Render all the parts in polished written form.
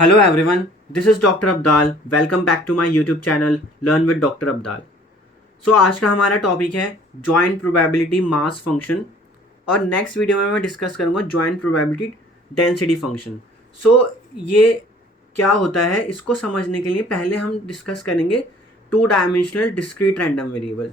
Hello everyone, this is Dr. Abdal. Welcome back to my YouTube channel Learn with Dr. Abdal. आज का हमारा topic है joint probability mass function और next video में मैं discuss करूँगा जॉइंट प्रोबेबिलिटी डेंसिटी फंक्शन. ये क्या होता है इसको समझने के लिए पहले हम डिस्कस करेंगे to dimensional discrete random variable.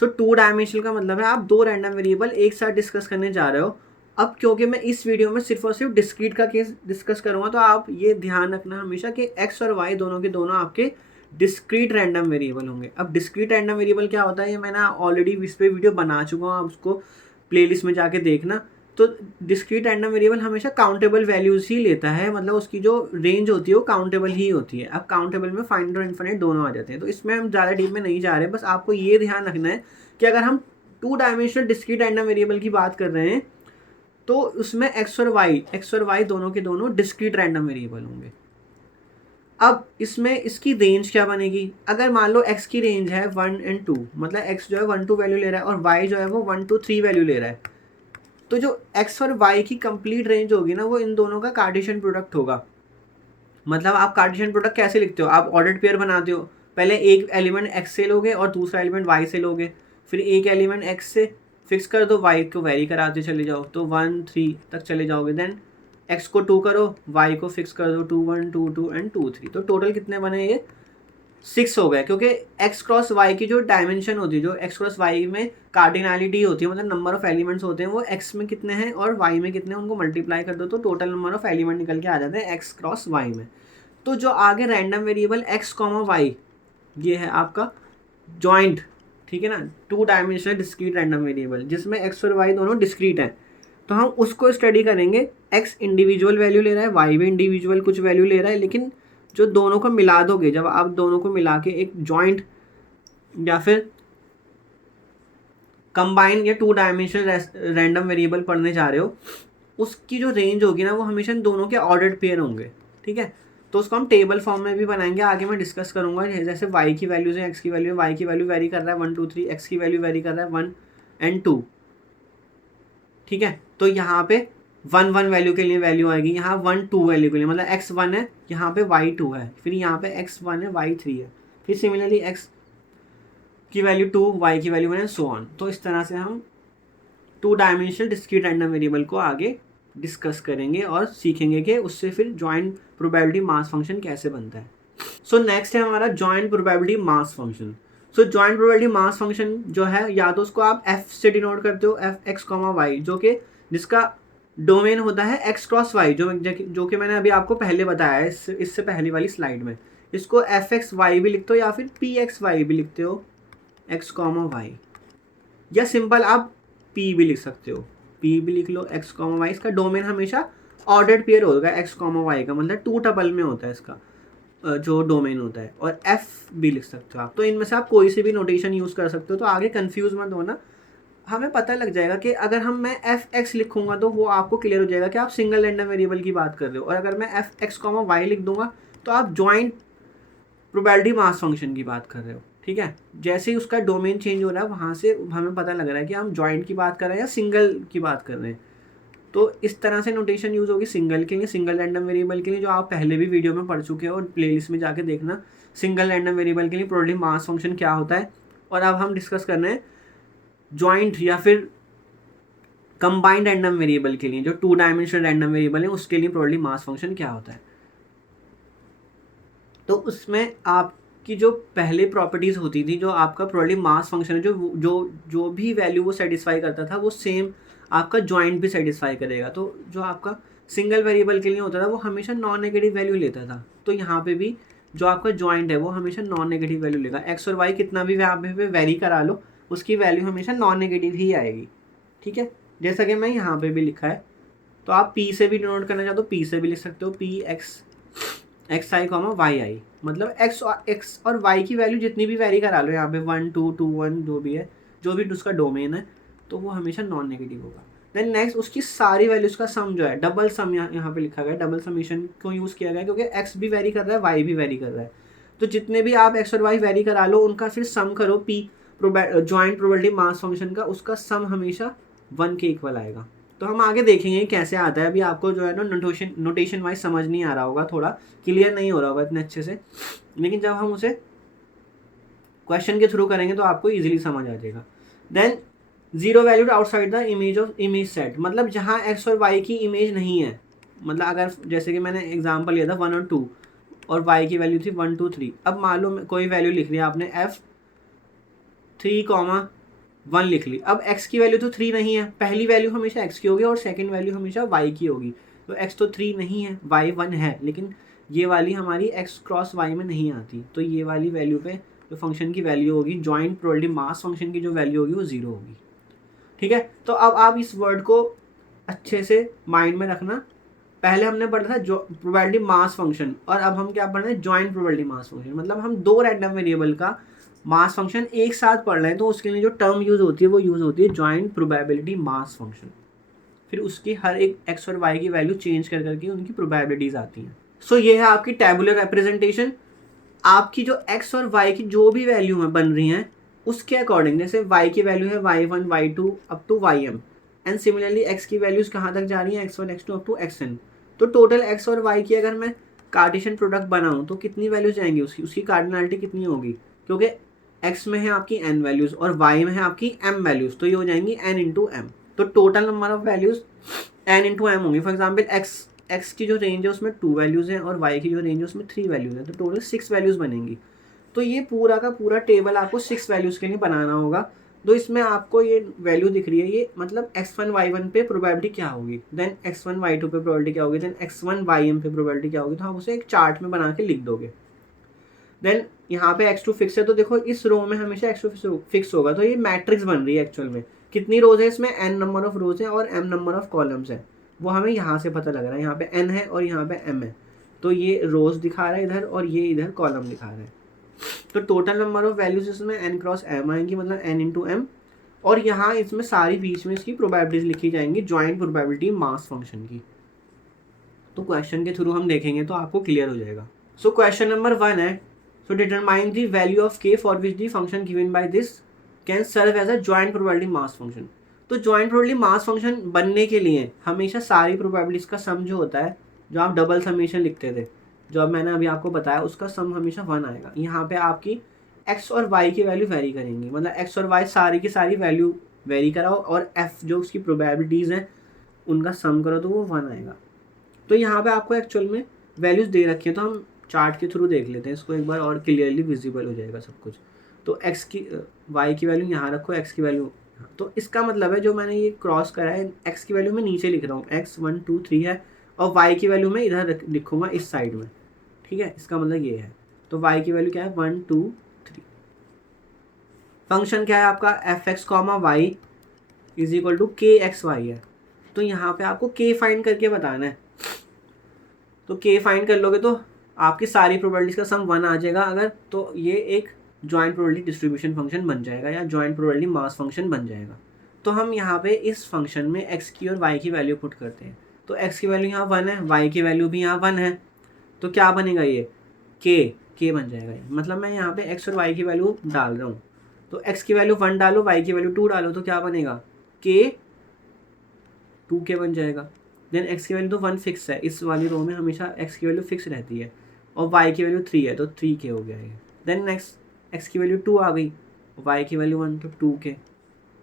Two dimensional का मतलब है आप दो रैंडम वेरिएबल एक साथ डिस्कस करने जा रहे हो. अब क्योंकि मैं इस वीडियो में सिर्फ और सिर्फ डिस्क्रीट का केस डिस्कस करूंगा तो आप ये ध्यान रखना हमेशा कि एक्स और वाई दोनों के दोनों आपके डिस्क्रीट रैंडम वेरिएबल होंगे. अब डिस्क्रीट रैंडम वेरिएबल क्या होता है ये मैंने ऑलरेडी इस पर वीडियो बना चुका हूँ, आप उसको प्लेलिस्ट में जाके देखना. तो डिस्क्रीट रैंडम वेरिएबल हमेशा काउंटेबल वैल्यूज ही लेता है, मतलब उसकी जो रेंज होती है वो काउंटेबल ही होती है. अब काउंटेबल में फाइनाइट और इनफिनिट दोनों आ जाते हैं. तो इसमें हम ज़्यादा डीप में नहीं जा रहे, बस आपको ये ध्यान रखना है कि अगर हम to dimensional discrete random variable की बात कर रहे हैं तो उसमें एक्स और वाई दोनों के दोनों डिस्क्रीट रैंडम वेरिएबल होंगे. अब इसमें इसकी रेंज क्या बनेगी? अगर मान लो एक्स की रेंज है 1 और 2, मतलब एक्स जो है 1 2 वैल्यू ले रहा है और वाई जो है वो 1 2 3 वैल्यू ले रहा है, तो जो एक्स और वाई की कंप्लीट रेंज होगी ना वो इन दोनों का कार्टेशियन प्रोडक्ट होगा. मतलब आप कार्टेशियन प्रोडक्ट कैसे लिखते हो? आप ऑर्डर्ड पेयर बनाते हो. पहले एक एलिमेंट एक्स से लोगे और दूसरा एलिमेंट वाई से लोगे, फिर एक एलिमेंट एक्स से फिक्स कर दो, वाई को वेरी कराते चले जाओ तो 1 3 तक चले जाओगे. देन एक्स को 2 करो, वाई को फिक्स कर दो 2 1 2 2 एंड 2 3. तो टोटल कितने बने? ये 6 हो गए, क्योंकि एक्स क्रॉस वाई की जो डायमेंशन होती है, जो एक्स क्रॉस वाई में कार्डिनलिटी होती है, मतलब नंबर ऑफ एलिमेंट्स होते हैं, वो एक्स में कितने हैं और वाई में कितने हैं उनको मल्टीप्लाई कर दो तो टोटल नंबर ऑफ एलिमेंट निकल के आ जाते हैं एक्स क्रॉस वाई में. तो जो आगे random variable X comma Y, ये है आपका जॉइंट, ठीक है ना, two dimensional discrete random variable जिसमें एक्स और वाई दोनों डिस्क्रीट हैं. तो हम उसको स्टडी करेंगे. एक्स इंडिविजुअल वैल्यू ले रहा है, वाई भी इंडिविजुअल कुछ वैल्यू ले रहा है, लेकिन जो दोनों को मिला दोगे, जब आप दोनों को मिला के एक जॉइंट या फिर कंबाइन या टू डायमेंशनल रैंडम वेरिएबल पढ़ने जा रहे हो, उसकी जो रेंज होगी ना वो हमेशा दोनों के ऑर्डर्ड पेयर होंगे. ठीक है, तो उसको हम टेबल फॉर्म में भी बनाएंगे, आगे मैं डिस्कस करूंगा. जैसे वाई की वैल्यूज है, एक्स की वैल्यू है, वाई की वैल्यू वेरी कर रहा है 1 2 3, एक्स की वैल्यू वेरी कर रहा है 1 और 2. ठीक है, तो यहाँ पे 1 1 वैल्यू के लिए वैल्यू आएगी, यहाँ 1 2 वैल्यू के लिए, मतलब एक्स 1 है, यहाँ पे वाई 2 है, फिर यहाँ पे एक्स 1 है, वाई 3 है, फिर सिमिलरली एक्स की वैल्यू 2, वाई की वैल्यू 1 है, सो ऑन. तो इस तरह से हम to dimensional discrete random variable को आगे डिस्कस करेंगे और सीखेंगे कि उससे फिर जॉइंट प्रोबेबिलिटी मास फंक्शन कैसे बनता है. नेक्स्ट है हमारा joint probability mass function. Joint probability mass function जो है, या तो उसको आप एफ से डिनोट करते हो, एफ एक्स कॉमा वाई, जो कि जिसका डोमेन होता है एक्स क्रॉस वाई, जो कि मैंने अभी आपको पहले बताया है इससे पहले वाली स्लाइड में. इसको एफ एक्स वाई भी लिखते हो या फिर पी एक्स वाई भी लिखते हो, एक्स कॉमा वाई, या सिंपल आप पी भी लिख सकते हो, पी भी लिख लो एक्स कॉमा वाई. इसका डोमेन हमेशा ऑर्डर्ड पेयर होगा एक्स कॉमा वाई का, मतलब 2 टपल में होता है इसका जो डोमेन होता है. और एफ भी लिख सकते हो आप. तो इनमें से आप कोई सी भी नोटेशन यूज़ कर सकते हो. तो आगे कंफ्यूज मत होना, हमें पता लग जाएगा कि अगर मैं एफ एक्स लिखूंगा तो वो आपको क्लियर हो जाएगा कि आप सिंगल रैंडम वेरिएबल की बात कर रहे हो, और अगर मैं एफ एक्स कॉमा वाई लिख दूंगा तो आप जॉइंट प्रोबेबिलिटी मास फंक्शन की बात कर रहे हो. ठीक है, जैसे ही उसका डोमेन चेंज हो रहा है वहाँ से हमें पता लग रहा है कि हम जॉइंट की बात कर रहे हैं या सिंगल की बात कर रहे हैं. तो इस तरह से नोटेशन यूज़ होगी सिंगल के लिए, सिंगल रैंडम वेरिएबल के लिए, जो आप पहले भी वीडियो में पढ़ चुके हो, प्लेलिस्ट में जाके देखना. सिंगल रैंडम वेरिएबल के लिए प्रोबेबिलिटी मास फंक्शन क्या होता है. और अब हम डिस्कस कर रहे हैं जॉइंट या फिर कंबाइंड रैंडम वेरिएबल के लिए, जो टू डायमेंशनल रैंडम वेरिएबल है उसके लिए प्रोबेबिलिटी मास फंक्शन क्या होता है. तो उसमें आपकी जो पहले प्रॉपर्टीज़ होती थी, जो आपका प्रोबेबिलिटी मास फंक्शन है, जो भी वैल्यू वो सेटिस्फाई करता था वो सेम आपका जॉइंट भी सेटिस्फाई करेगा. तो जो आपका सिंगल वेरिएबल के लिए होता था वो हमेशा नॉन नेगेटिव वैल्यू लेता था. तो यहाँ पे भी जो आपका जॉइंट है वो हमेशा नॉन नेगेटिव वैल्यू लेगा. एक्स और वाई कितना भी यहाँ पे वेरी करा लो, उसकी वैल्यू हमेशा नॉन नेगेटिव ही आएगी. ठीक है, जैसा कि मैं यहाँ पे भी लिखा है. तो आप पी से भी डिनोट करना चाहते हो, पी से भी लिख सकते हो, पी एक्स आई कॉमा वाई आई, मतलब एक्स और वाई की वैल्यू जितनी भी वेरी करा लो, यहाँ पे 1 2 2 1 जो भी है, जो भी उसका डोमेन है, तो वो हमेशा नॉन नेगेटिव होगा. देन नेक्स्ट उसकी सारी वैल्यूज का सम जो है, डबल सम यहाँ पे लिखा गया. डबल समीशन क्यों यूज़ किया गया? क्योंकि एक्स भी वेरी कर रहा है, वाई भी वेरी कर रहा है. तो जितने भी आप एक्स और वाई वेरी करा लो उनका फिर सम करो, P joint probability mass function का, उसका सम हमेशा 1 के इक्वल आएगा. तो हम आगे देखेंगे कैसे आता है। अभी आपको जो है ना नोटेशन वाइज समझ नहीं आ रहा होगा, थोड़ा क्लियर नहीं हो रहा होगा इतने अच्छे से, लेकिन जब हम उसे क्वेश्चन के थ्रू करेंगे तो आपको इजीली समझ आ जाएगा। Than zero valued outside the image of image set, मतलब जहाँ एक्स और वाई की इमेज नहीं है। मतलब अगर जैसे कि मैंने एग्जांपल लिया था 1 और 2 और वाई की वैल्यू थी 1 2 3। अब मालूम कोई वैल्यू लिख लिया आपने f3,1 लिख ली। अब x की वैल्यू तो 3 नहीं है, पहली वैल्यू हमेशा x की होगी और सेकंड वैल्यू हमेशा y की होगी। तो x तो 3 नहीं है, y 1 है, लेकिन ये वाली हमारी x क्रॉस y में नहीं आती। तो ये वाली वैल्यू पे जो फंक्शन की वैल्यू होगी, जॉइंट प्रोबेबिलिटी मास फंक्शन की जो वैल्यू होगी वो 0 होगी। ठीक है, तो अब आप इस वर्ड को अच्छे से माइंड में रखना। पहले हमने पढ़ा था जो प्रोबेबिलिटी मास फंक्शन, और अब हम क्या पढ़ रहे हैं, जॉइंट प्रोबेबिलिटी मास फंक्शन। मतलब हम दो रैंडम वेरिएबल का मास फंक्शन एक साथ पढ़ रहे हैं, तो उसके लिए जो टर्म यूज होती है वो यूज होती है जॉइंट प्रोबेबिलिटी मास फंक्शन। फिर उसकी हर एक एक्स और वाई की वैल्यू चेंज कर करके उनकी प्रोबेबिलिटीज आती हैं। सो ये है आपकी टेबुलर रिप्रेजेंटेशन। आपकी जो एक्स और वाई की जो भी वैल्यू है बन रही हैं उसके अकॉर्डिंग, जैसे वाई की वैल्यू है y1 y2 up to ym, and similarly X की वैल्यूज कहाँ तक जा रही हैं, x1 x2 up to xn। तो टोटल एक्स और वाई की अगर मैं कार्टेशियन प्रोडक्ट बनाऊं तो कितनी वैल्यूज जाएंगी, उसकी कार्डिनलिटी कितनी होगी, क्योंकि x में है आपकी n वैल्यूज और y में है आपकी m वैल्यूज, तो ये हो जाएंगी n इंटू एम। तो total number of values n into M होंगी। फॉर एग्जाम्पल x की जो रेंज है उसमें 2 वैल्यूज हैं और y की जो रेंज है उसमें 3 वैल्यूज हैं, तो टोटल 6 वैल्यूज बनेंगी। तो ये पूरा का पूरा टेबल आपको 6 वैल्यूज के लिए बनाना होगा। तो इसमें आपको ये वैल्यू दिख रही है, ये मतलब x1 y1 पे प्रोबेबिलिटी क्या होगी, देन x1 y2 पे प्रोबेबिलिटी क्या होगी, देन x1 ym पे प्रोबेबिलिटी क्या होगी, तो आप उसे एक चार्ट में बना के लिख दोगे। देन यहाँ पे x2 फिक्स है, तो देखो इस रो में हमेशा x2 फिक्स होगा। तो ये मैट्रिक्स बन रही है एक्चुअल में। कितनी रोज है इसमें, n नंबर ऑफ रोज है और m नंबर ऑफ कॉलम्स है। वो हमें यहाँ से पता लग रहा है, यहाँ पे n है और यहाँ पे m है। तो ये रोज दिखा रहा है इधर और ये इधर कॉलम दिखा रहा है। तो टोटल नंबर ऑफ वैल्यूज इसमें n क्रॉस m आएंगी, मतलब n इंटू एम। और यहाँ इसमें सारी बीच में इसकी प्रोबेबिलिटीज लिखी जाएंगी जॉइंट प्रोबेबिलिटी मास फंक्शन की। तो क्वेश्चन के थ्रू हम देखेंगे तो आपको क्लियर हो जाएगा। सो क्वेश्चन नंबर 1 है, so determine the value of k for which the function given by this can serve as a joint probability mass function. तो जॉइंट प्रोबेबिलिटी मास फंक्शन बनने के लिए हमेशा सारी प्रोबेबिलिटीज का सम जो होता है, जो आप डबल समेशन लिखते थे, जो अब मैंने अभी आपको बताया, उसका सम हमेशा 1 आएगा। यहाँ पे आपकी x और y की वैल्यू वेरी करेंगी, मतलब x और y सारी की सारी वैल्यू वेरी कराओ और f जो उसकी प्रोबेबिलिटीज़ हैं उनका सम करो तो वो 1 आएगा। तो यहाँ पे आपको एक्चुअल में वैल्यूज़ दे रखी है, तो हम चार्ट के थ्रू देख लेते हैं इसको एक बार और क्लियरली विजिबल हो जाएगा सब कुछ। तो x की y की वैल्यू यहाँ रखो, x की वैल्यू, तो इसका मतलब है जो मैंने ये क्रॉस करा है, x की वैल्यू मैं नीचे लिख रहा हूँ, x 1 2 3 है, और y की वैल्यू मैं इधर लिखूँगा इस साइड में। ठीक है, इसका मतलब ये है। तो y की वैल्यू क्या है, 1 2 3। फंक्शन क्या है आपका, F X comma Y is equal to K X Y है। तो यहाँ पे आपको k फाइंड करके बताना है। तो k फाइंड कर लोगे तो आपकी सारी प्रोबेबिलिटीज का सम 1 आ जाएगा अगर, तो ये एक जॉइंट प्रोबेबिलिटी डिस्ट्रीब्यूशन फंक्शन बन जाएगा या जॉइंट प्रोबेबिलिटी मास फंक्शन बन जाएगा। तो हम यहाँ पे इस फंक्शन में x की और y की वैल्यू पुट करते हैं। तो x की वैल्यू यहाँ 1 है, y की वैल्यू भी यहाँ 1 है, तो क्या बनेगा, ये k बन जाएगा ये। मतलब मैं यहाँ पे x और y की वैल्यू डाल रहा हूँ, तो x की वैल्यू 1 डालो, y की वैल्यू 2 डालो, तो क्या बनेगा, k 2k बन जाएगा। देन x की वैल्यू तो 1 फिक्स है, इस वाली रो में हमेशा x की वैल्यू फिक्स रहती है, और y की वैल्यू 3 है तो 3k हो गया ये। देन नेक्स्ट x की वैल्यू 2 आ गई, y की वैल्यू 1 तो 2k।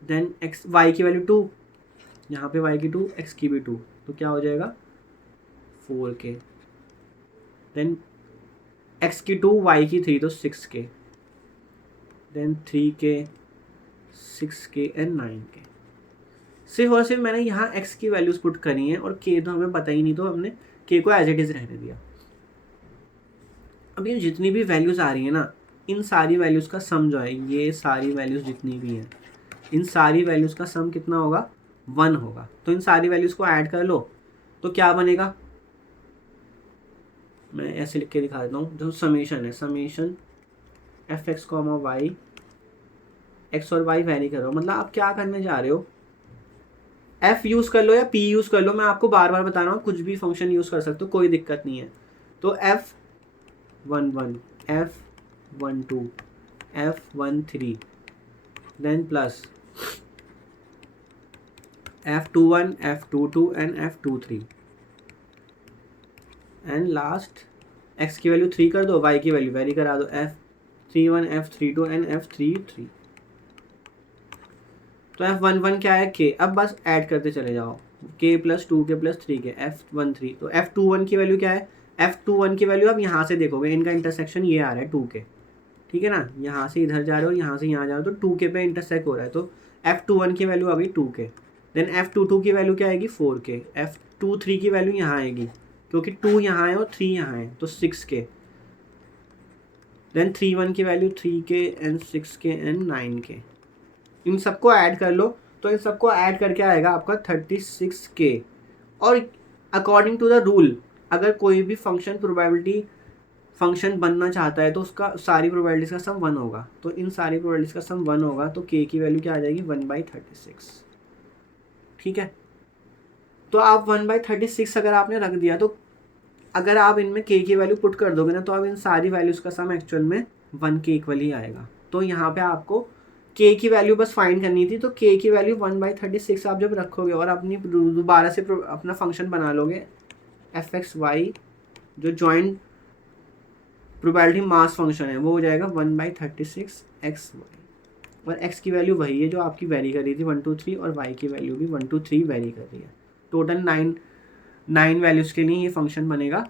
देन y की वैल्यू 2, यहाँ पे y की 2, x की भी 2, तो क्या हो जाएगा 4k। देन x की 2, y की 3 तो 6k। Then 3k 6k and 9k। सिर्फ और सिर्फ मैंने यहाँ x की वैल्यूज पुट करी हैं और k तो हमें पता ही नहीं, तो हमने k को एज इट इज रहने दिया। अब ये जितनी भी वैल्यूज आ रही है ना, इन सारी वैल्यूज का सम जो है, ये सारी वैल्यूज जितनी भी हैं, इन सारी वैल्यूज का सम कितना होगा, 1 होगा। तो इन सारी वैल्यूज को ऐड कर लो तो क्या बनेगा, मैं ऐसे लिख के दिखा देता हूँ। जो समेशन है, summation F X comma Y, X और वाई वेरी करो। मतलब आप क्या करने जा रहे हो, f यूज़ कर लो या p यूज़ कर लो, मैं आपको बार बार बता रहा हूँ, कुछ भी फंक्शन यूज़ कर सकते हो, कोई दिक्कत नहीं है। तो f11 f12 f13 then plus F21, F22 and F23 and last x की वैल्यू 3 कर दो, y की वैल्यू वेरी करा दो, F31, F32 एंड F33। तो F11 क्या है k, अब बस ऐड करते चले जाओ, k plus 2k plus 3k F13। तो F21 की वैल्यू क्या है, F21 की वैल्यू आप यहाँ से देखोगे, इनका इंटरसेक्शन ये आ रहा है 2k, ठीक है ना, यहाँ से इधर जा रहे हो, यहाँ से यहाँ जा रहे हो, तो 2k पे इंटरसेक्ट हो रहा है, तो F21 की वैल्यू आ गई 2k। देन F22 की वैल्यू क्या आएगी 4k, F23 की वैल्यू यहाँ आएगी क्योंकि 2 यहाँ है और 3 यहाँ है तो 6k। देन 31 की value 3k and 6k and 9k। इन सबको ऐड कर लो, तो इन सबको ऐड करके आएगा आपका 36k। और अकॉर्डिंग टू द रूल, अगर कोई भी फंक्शन प्रोबेबिलिटी फंक्शन बनना चाहता है तो उसका सारी प्रोबेबिलिटीज का सम 1 होगा, तो इन सारी प्रोबेबिलिटीज का सम 1 होगा, तो k की वैल्यू क्या आ जाएगी 1/36। ठीक है, तो आप 1/36 अगर आपने रख दिया, तो अगर आप इनमें k की वैल्यू पुट कर दोगे ना, तो अब इन सारी वैल्यूज़ का सम एक्चुअल में 1 के इक्वल ही आएगा। तो यहाँ पे आपको k की वैल्यू बस फाइंड करनी थी, तो k की वैल्यू 1/36 आप जब रखोगे और अपनी दोबारा से अपना फंक्शन बना लोगे f(x,y) जो जॉइंट प्रोबेबिलिटी मास फंक्शन है, वो हो जाएगा 1/36 x(y), और x की वैल्यू वही है जो आपकी वेरी कर रही थी 1 2 3, और y की वैल्यू भी 1 2 3 वेरी कर रही है। टोटल 9 वैल्यूज़ के लिए ये फंक्शन बनेगा।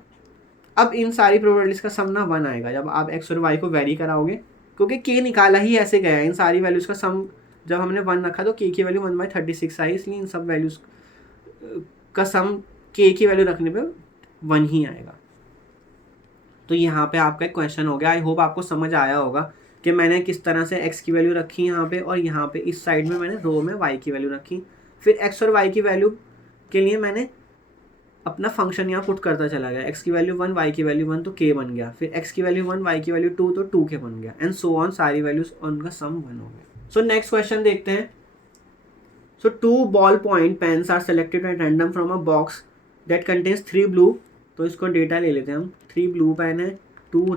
अब इन सारी प्रोबेबिलिटीज़ का सम ना 1 आएगा जब आप x और y को वेरी कराओगे, क्योंकि k निकाला ही ऐसे गया है, इन सारी वैल्यूज़ का सम जब हमने 1 रखा तो k की वैल्यू 1/36 आई, इसलिए इन सब वैल्यूज़ का सम k की वैल्यू रखने पे 1 ही आएगा। तो यहाँ पे आपका एक क्वेश्चन हो गया। आई होप आपको समझ आया होगा कि मैंने किस तरह से x की वैल्यू रखी यहाँ पे, और यहाँ पे इस साइड में मैंने रो में y की वैल्यू रखी, फिर x और y की वैल्यू के लिए मैंने अपना फंक्शन यहाँ पुट करता चला गया, x की वैल्यू 1, y की वैल्यू 1 तो k बन गया, फिर x की वैल्यू 1, y की वैल्यू 2 तो 2k बन गया, एंड सो ऑन, सारी वैल्यूज उनका सम 1 हो गया। सो नेक्स्ट क्वेश्चन देखते हैं। So 2 ball point pens are selected at random from a box that contains 3 blue, तो इसको डेटा ले लेते हैं हम, 3 ब्लू पेन है, 2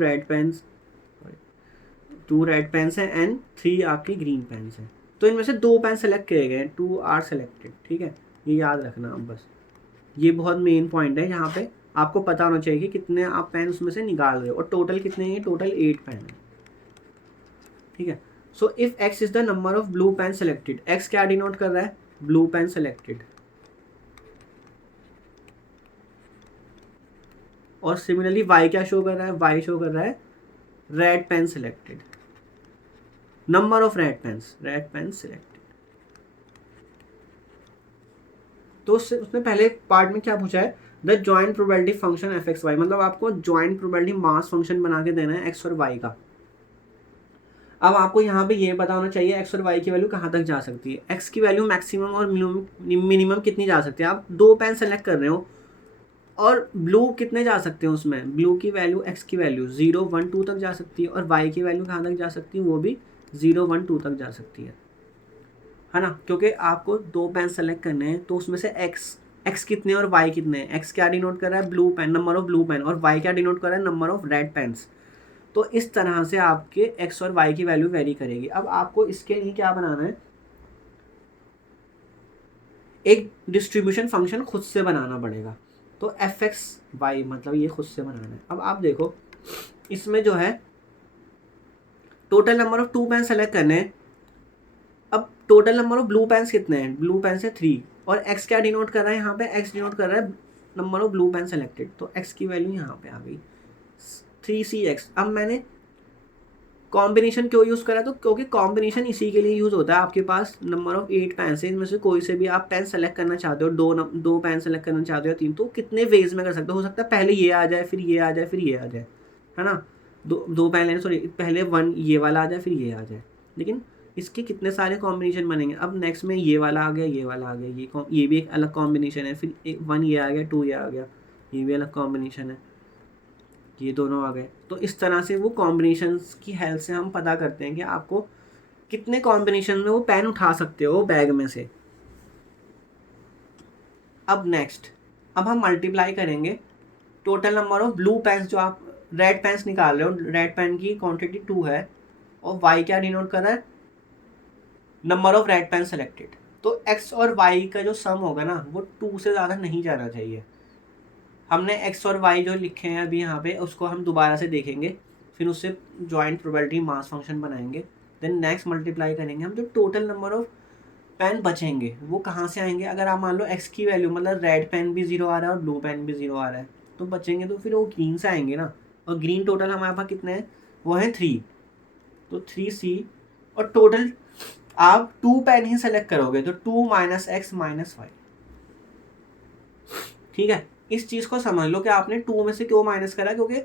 रेड पेन्स है एंड 3 आपकी ग्रीन पेन्स है। तो इनमें से 2 पेन सेलेक्ट किए गए हैं, 2 आर सेलेक्टेड, ठीक है, ये याद रखना अब बस, ये बहुत मेन पॉइंट है, यहाँ पे आपको पता होना चाहिए कि कितने आप पेन उसमें से निकाल रहे हो, और टोटल कितने हैं, टोटल 8 पेन है, ठीक है। So if x is the number of blue pen selected, x क्या डिनोट कर रहा है, ब्लू पेन सेलेक्टेड, और सिमिलरली y क्या शो कर रहा है, y शो कर रहा है red pen selected, number of red pen selected. तो उसने पहले पार्ट में क्या पूछा है, the joint probability function f(x,y), मतलब आपको जॉइंट प्रोबेबिलिटी मास फंक्शन बना के देना है x और y का। अब आपको यहाँ पे ये पता होना चाहिए x और y की वैल्यू कहाँ तक जा सकती है, x की वैल्यू मैक्सिमम और मिनिमम कितनी जा सकती है। आप 2 पेन सेलेक्ट कर रहे हो और ब्लू कितने जा सकते हैं उसमें, ब्लू की वैल्यू x की वैल्यू 0 1 2 तक जा सकती है, और y की वैल्यू कहाँ तक जा सकती है, वो भी 0 1 2 तक जा सकती है ना, क्योंकि आपको 2 पेन सेलेक्ट करने हैं, तो उसमें से x कितने और y कितने हैं, x क्या डिनोट कर रहा है, blue pen, number of blue pen, और y क्या डिनोट कर रहा है, नंबर ऑफ रेड पेन्स। तो इस तरह से आपके x और y की वैल्यू वेरी करेगी। अब आपको इसके लिए क्या बनाना है, एक डिस्ट्रीब्यूशन फंक्शन खुद से बनाना पड़ेगा। तो f(x,y) मतलब ये खुद से बनाना है। अब आप देखो, इसमें जो है total number of 2 pen select करने हैं। अब total number of blue pens कितने हैं, ब्लू पेन से 3, और x क्या डिनोट कर रहा है, यहाँ पे x डिनोट कर रहा है number of blue pen selected, तो x की वैल्यू यहाँ पे आ गई 3cx। अब मैंने कॉम्बिनेशन क्यों यूज़ करा, तो क्योंकि कॉम्बिनेशन इसी के लिए यूज़ होता है। आपके पास नंबर ऑफ 8 पेन से, इनमें से कोई से भी आप पेन सेलेक्ट करना चाहते हो, दो पेन सेलेक्ट करना चाहते हो या 3, तो कितने वेज में कर सकते हो सकता है पहले ये आ जाए, फिर ये आ जाए, फिर ये आ जाए, है ना, दो पेन लेने, सॉरी पहले 1 ये वाला आ जाए, फिर ये आ जाए, लेकिन इसके कितने सारे कॉम्बिनेशन बनेंगे। अब नेक्स्ट में ये वाला आ गया, ये वाला आ गया, ये भी एक अलग कॉम्बिनेशन है, फिर 1 ये आ गया, 2 ये आ गया, ये भी अलग कॉम्बिनेशन है, ये दोनों आ गए। तो इस तरह से वो कॉम्बिनेशंस की हेल्प से हम पता करते हैं कि आपको कितने कॉम्बिनेशन में वो पेन उठा सकते हो बैग में से। अब नेक्स्ट, अब हम मल्टीप्लाई करेंगे total number of blue pens, जो आप रेड पेन्स निकाल रहे हो, रेड पेन की क्वांटिटी 2 है, और y क्या डिनोट कर रहा है, number of red pen selected, तो x और y का जो सम होगा ना वो 2 से ज़्यादा नहीं जाना चाहिए। हमने x और y जो लिखे हैं अभी यहाँ पे उसको हम दोबारा से देखेंगे, फिर उससे जॉइंट प्रोबेबिलिटी मास फंक्शन बनाएंगे, देन नेक्स्ट मल्टीप्लाई करेंगे हम। जो टोटल नंबर ऑफ पेन बचेंगे वो कहाँ से आएंगे, अगर आप मान लो x की वैल्यू मतलब रेड पेन भी 0 आ रहा है और ब्लू पेन भी 0 आ रहा है तो बचेंगे तो फिर वो ग्रीन से आएंगे ना, और ग्रीन टोटल हमारे पास कितने हैं, वो है 3, तो 3C। और टोटल आप 2 पेन ही सेलेक्ट करोगे तो 2 - x - y, ठीक है। इस चीज़ को समझ लो कि आपने 2 में से क्यों माइनस करा, क्योंकि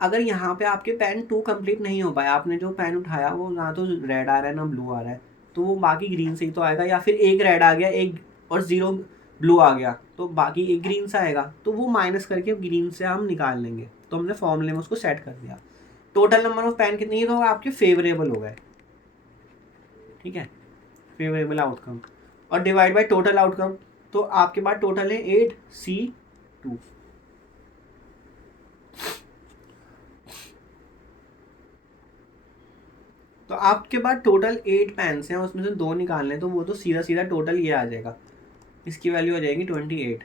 अगर यहाँ पे आपके पेन 2 कंप्लीट नहीं हो पाया, आपने जो पेन उठाया वो ना तो रेड आ रहा है ना ब्लू आ रहा है, तो वो बाकी ग्रीन से ही तो आएगा, या फिर एक रेड आ गया एक और 0 ब्लू आ गया तो बाकी एक ग्रीन से आएगा, तो वो माइनस करके ग्रीन से हम निकाल लेंगे। तो हमने फॉर्मूले में उसको सेट कर दिया। टोटल नंबर ऑफ पेन कितनी है, तो आपके फेवरेबल हो गए, ठीक है, फेवरेबल आउटकम। और डिवाइड बाय टोटल आउटकम, तो आपके पास टोटल है 8C2। तो आपके पास टोटल 8 पेन्स हैं, उसमें से 2 निकालने, तो वो तो सीधा सीधा टोटल ये आ जाएगा, इसकी वैल्यू आ जाएगी 28।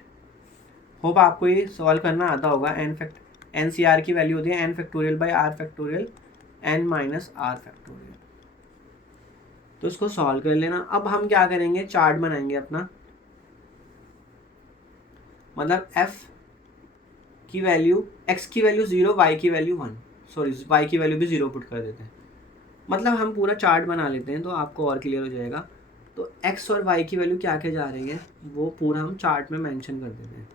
होप आपको ये सॉल्व करना आता होगा। NCR की वैल्यू होती है n factorial by r factorial n minus r factorial. तो इसको सॉल्व कर लेना। अब हम क्या करेंगे, चार्ट बनाएंगे अपना, मतलब f की वैल्यू, x की वैल्यू 0, y की वैल्यू 1, सॉरी y की वैल्यू भी 0 पुट कर देते हैं। मतलब हम पूरा चार्ट बना लेते हैं तो आपको और क्लियर हो जाएगा। तो x और y की वैल्यू क्या क्या जा रही है वो पूरा हम चार्ट में मेंशन कर देते हैं।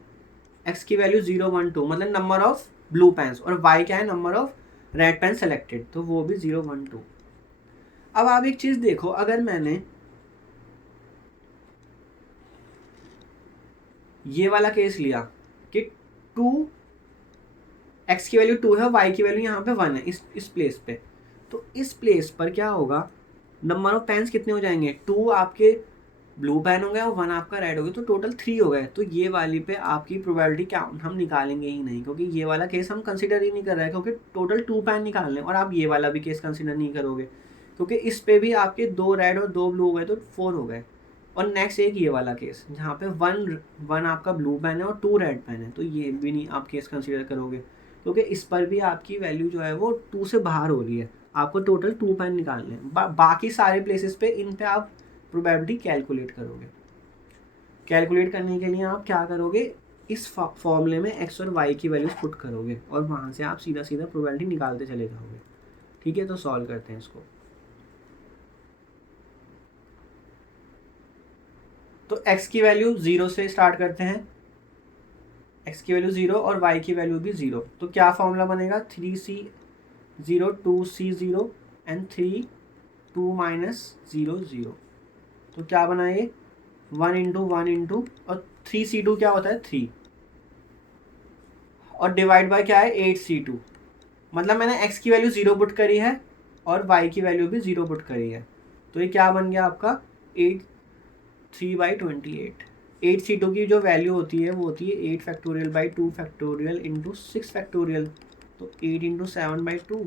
x की वैल्यू 0, 1, 2 मतलब नंबर ऑफ ब्लू पेन्स, और y क्या है, number of red pen selected, तो वो भी 0, 1, 2। अब आप एक चीज़ देखो, अगर मैंने ये वाला केस लिया कि 2, x की वैल्यू 2 है, y की वैल्यू यहाँ पे 1 है इस प्लेस पे, तो इस प्लेस पर क्या होगा, नंबर ऑफ पेन्स कितने हो जाएंगे, 2 आपके ब्लू पेन हो गया और 1 आपका रेड हो गया, तो टोटल 3 हो गए। तो ये वाली पे आपकी प्रोबेबिलिटी क्या हम निकालेंगे ही नहीं, क्योंकि ये वाला केस हम कंसीडर ही नहीं कर रहे हैं, क्योंकि टोटल 2 पेन निकालने, और आप ये वाला भी केस कंसीडर नहीं करोगे क्योंकि इस पे भी आपके 2 रेड और 2 ब्लू हो गए तो 4 हो गए। और नेक्स्ट एक ये वाला केस जहाँ पे 1 आपका ब्लू पेन है और 2 रेड पेन है, तो ये भी नहीं आप केस कंसीडर करोगे, क्योंकि इस पर भी आपकी वैल्यू जो है वो 2 से बाहर हो रही है। आपको टोटल 2 पेन निकालने हैं। बाकी सारे प्लेसेस पे इन पे आप प्रोबेबिलिटी कैलकुलेट करोगे। कैलकुलेट करने के लिए आप क्या करोगे, इस फॉर्मूले में x और y की वैल्यूज पुट करोगे और वहाँ से आप सीधा सीधा प्रोबेबिलिटी निकालते चले जाओगे, ठीक है। तो सॉल्व करते हैं इसको। तो x की वैल्यू 0 से स्टार्ट करते हैं, x की वैल्यू 0 और y की वैल्यू भी 0, तो क्या फॉर्मूला बनेगा, 3C0 2C0 एंड 3 2 - 0 0। तो क्या बना ये 1 × 1 × और 3C2 क्या होता है 3, और डिवाइड बाय क्या है 8C2। मतलब मैंने x की वैल्यू 0 पुट करी है और y की वैल्यू भी 0 पुट करी है, तो ये क्या बन गया आपका 3/28। 8C2 की जो वैल्यू होती है वो होती है 8 factorial by 2 factorial into 6 factorial, तो 8 × 7/2,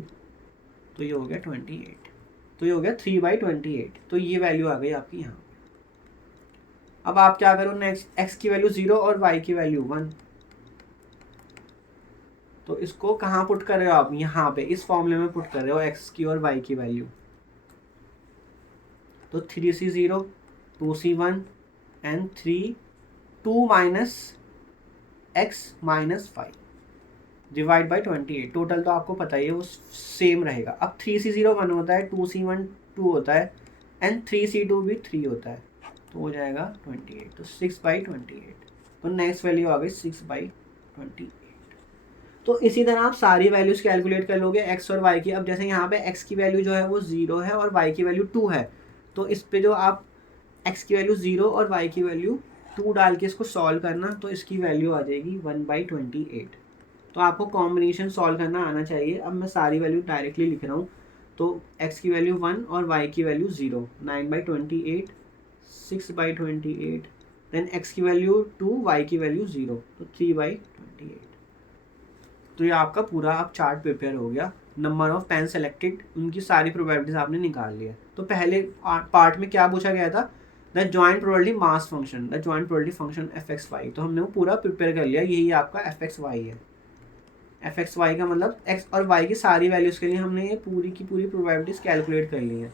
तो ये हो गया 28, तो ये हो गया 3/28। तो ये वैल्यू आ गई आपकी यहाँ। अब आप क्या करो, नेक्स्ट x की वैल्यू 0 और y की वैल्यू 1, तो इसको कहाँ पुट कर रहे हो आप, यहाँ पे इस फॉर्मूले में पुट कर रहे हो x की और y की वैल्यू। तो 3C0 2C1 and 2 - x - 5 divide by 28। Total तो आपको पता ही है वो सेम रहेगा। अब 3C0 1 होता है, 2C1 2 होता है एंड 3C2 भी 3 होता है, तो हो जाएगा 28, तो 6/28। तो नेक्स्ट वैल्यू आ गई 6/28। तो इसी तरह आप सारी वैल्यूज कैलकुलेट कर लोगे x और y की। अब जैसे यहाँ पे x की वैल्यू जो है वो 0 है और y की वैल्यू 2 है, तो इस पे जो आप x की वैल्यू 0 और y की वैल्यू 2 डाल के इसको सॉल्व करना, तो इसकी वैल्यू आ जाएगी 1/28। तो आपको कॉम्बिनेशन सॉल्व करना आना चाहिए। अब मैं सारी वैल्यू डायरेक्टली लिख रहा हूँ, तो x की वैल्यू 1 और y की वैल्यू 0, 9/28 6/28, देन x की वैल्यू 2 y की वैल्यू 0, तो 3/28। तो ये आपका पूरा आप चार्ट प्रिपेयर हो गया। नंबर ऑफ पेन सेलेक्टेड, उनकी सारी प्रोबेबिलिटीज आपने निकाल लिया। तो पहले पार्ट में क्या पूछा गया था, the joint probability mass function, the joint probability function F x Y. तो हमने वो पूरा प्रिपेयर कर लिया, यही आपका एफ एक्स वाई है। एफ एक्स वाई का मतलब एक्स और वाई की सारी वैल्यूज़ के लिए हमने ये पूरी की पूरी प्रोबेबिलिटीज कैलकुलेट कर ली है।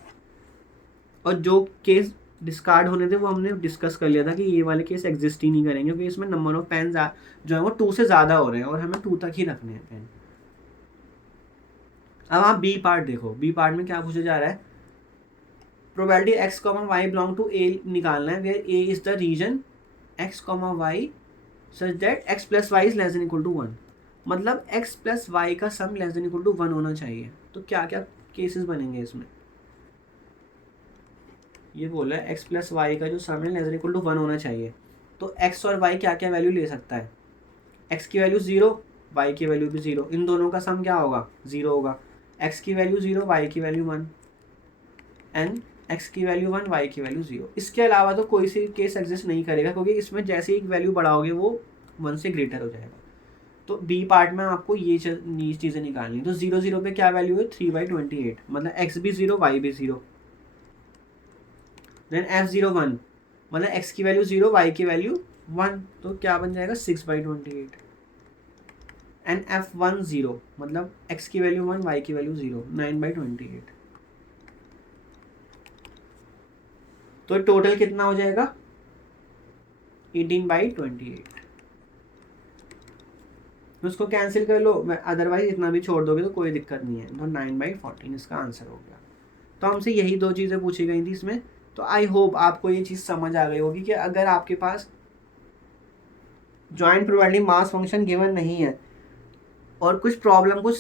और जो केस डिस्कार्ड होने थे वो हमने डिस्कस कर लिया था कि ये वाले केस एग्जिस्ट ही नहीं करेंगे, क्योंकि इसमें नंबर ऑफ पेन जो है वो 2 से ज़्यादा हो रहे हैं और हमें 2 तक ही रखने हैं पेन। अब आप बी पार्ट देखो, बी पार्ट में क्या पूछा जा रहा है, probability x comma y belong to A निकालना है, where A is the region x comma y such that x plus y is less than equal to 1। मतलब एक्स प्लस वाई का sum less than equal to 1 होना चाहिए। तो क्या क्या cases बनेंगे इसमें, ये बोला है एक्स प्लस वाई का जो सम है लेस देन इक्वल टू 1 होना चाहिए। तो एक्स और वाई क्या क्या वैल्यू ले सकता है, एक्स की वैल्यू 0, वाई की वैल्यू भी 0, इन दोनों का सम क्या होगा 0 होगा। एक्स की वैल्यू 0, वाई की वैल्यू 1, एंड एक्स की वैल्यू 1, वाई की वैल्यू 0। इसके अलावा तो कोई सी केस एग्जिस्ट नहीं करेगा, क्योंकि इसमें जैसे ही वैल्यू बढ़ाओगे वो 1 से ग्रेटर हो जाएगा। तो बी पार्ट में आपको ये चीज़ें निकालनी है। तो 0 0 पे क्या वैल्यू है 3/28, मतलब एक्स भी 0, वाई भी 0। देन f01 मतलब x की वैल्यू 0, y की वैल्यू 1, तो क्या बन जाएगा 6/28। एंड f10 मतलब x की वैल्यू 1, y की वैल्यू 0, 9/28। तो टोटल कितना हो जाएगा 18/28। उसको कैंसिल कर लो, अदरवाइज इतना भी छोड़ दोगे तो कोई दिक्कत नहीं है। तो 9/14 इसका आंसर हो गया। तो हमसे यही 2 चीज़ें पूछी गई थी इसमें। तो आई होप आपको ये चीज़ समझ आ गई होगी कि अगर आपके पास joint probability mass function given नहीं है और कुछ प्रॉब्लम, कुछ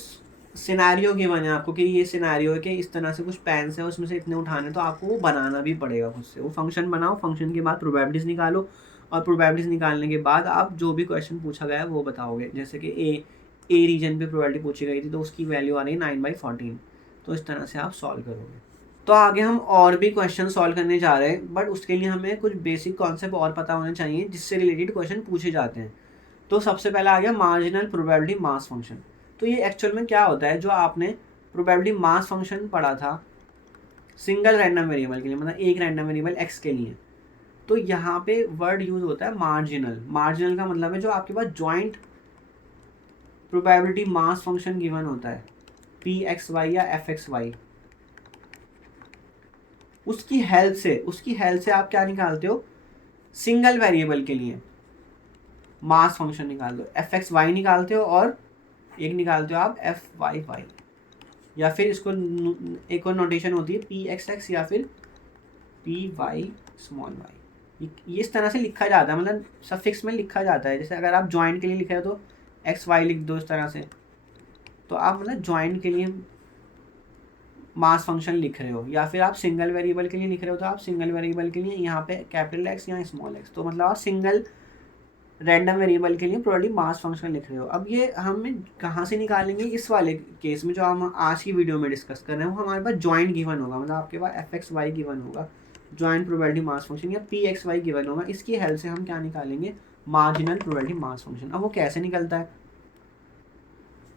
सिनेरियो गिवन है आपको कि ये सिनेरियो है कि इस तरह से कुछ पेन्स हैं, उसमें से इतने उठाने, तो आपको वो बनाना भी पड़ेगा खुद से। वो फंक्शन बनाओ, फंक्शन के बाद प्रोबेबिलिटीज निकालो, और प्रोबेबिलिटीज निकालने के बाद आप जो भी क्वेश्चन पूछा गया है वो बताओगे। जैसे कि ए रीजन पे प्रोबेबिलिटी पूछी गई थी तो उसकी वैल्यू आ रही है 9/14। तो इस तरह से आप सॉल्व करोगे। तो आगे हम और भी क्वेश्चन सॉल्व करने जा रहे हैं, बट उसके लिए हमें कुछ बेसिक कॉन्सेप्ट और पता होने चाहिए जिससे रिलेटेड क्वेश्चन पूछे जाते हैं। तो सबसे पहला आ गया मार्जिनल प्रोबेबिलिटी मास फंक्शन। तो ये एक्चुअल में क्या होता है, जो आपने प्रोबेबिलिटी मास फंक्शन पढ़ा था सिंगल रैंडम वेरिएबल के लिए, मतलब एक रैंडम वेरिएबल एक्स के लिए, तो यहाँ पे वर्ड यूज होता है मार्जिनल। मार्जिनल का मतलब है जो आपके पास joint probability mass function given होता है पी एक्स वाई या एफ एक्स वाई, उसकी हेल्प से आप क्या निकालते हो, सिंगल वेरिएबल के लिए मास फंक्शन निकाल दो, एफ एक्स वाई निकालते हो और एक निकालते हो आप एफ वाई वाई, या फिर इसको एक और नोटेशन होती है पी एक्स एक्स या फिर पी वाई स्मॉल वाई। ये इस तरह से लिखा जाता है, मतलब सफिक्स में लिखा जाता है। जैसे अगर आप जॉइंट के लिए लिखे हो तो एक्स वाई लिख दो इस तरह से, तो आप मतलब जॉइंट के लिए मास फंक्शन लिख रहे हो, या फिर आप सिंगल वेरिएबल के लिए लिख रहे हो तो आप सिंगल वेरिएबल के लिए यहाँ पे कैपिटल एक्स या स्मॉल एक्स, तो मतलब आप सिंगल रैंडम वेरिएबल के लिए प्रोबेबिलिटी मास फंक्शन लिख रहे हो। अब ये हम कहाँ से निकालेंगे, इस वाले केस में जो हम आज की वीडियो में डिस्कस कर रहे हैं वो हमारे पास जॉइंट गिवन होगा, मतलब आपके पास एफ एक्स वाई गिवन होगा, जॉइंट प्रोबेबिलिटी मास फंक्शन, या पी एक्स वाई गिवन होगा। इसकी हेल्प से हम क्या निकालेंगे, मार्जिनल प्रोबेबिलिटी मास फंक्शन। अब वो कैसे निकलता है,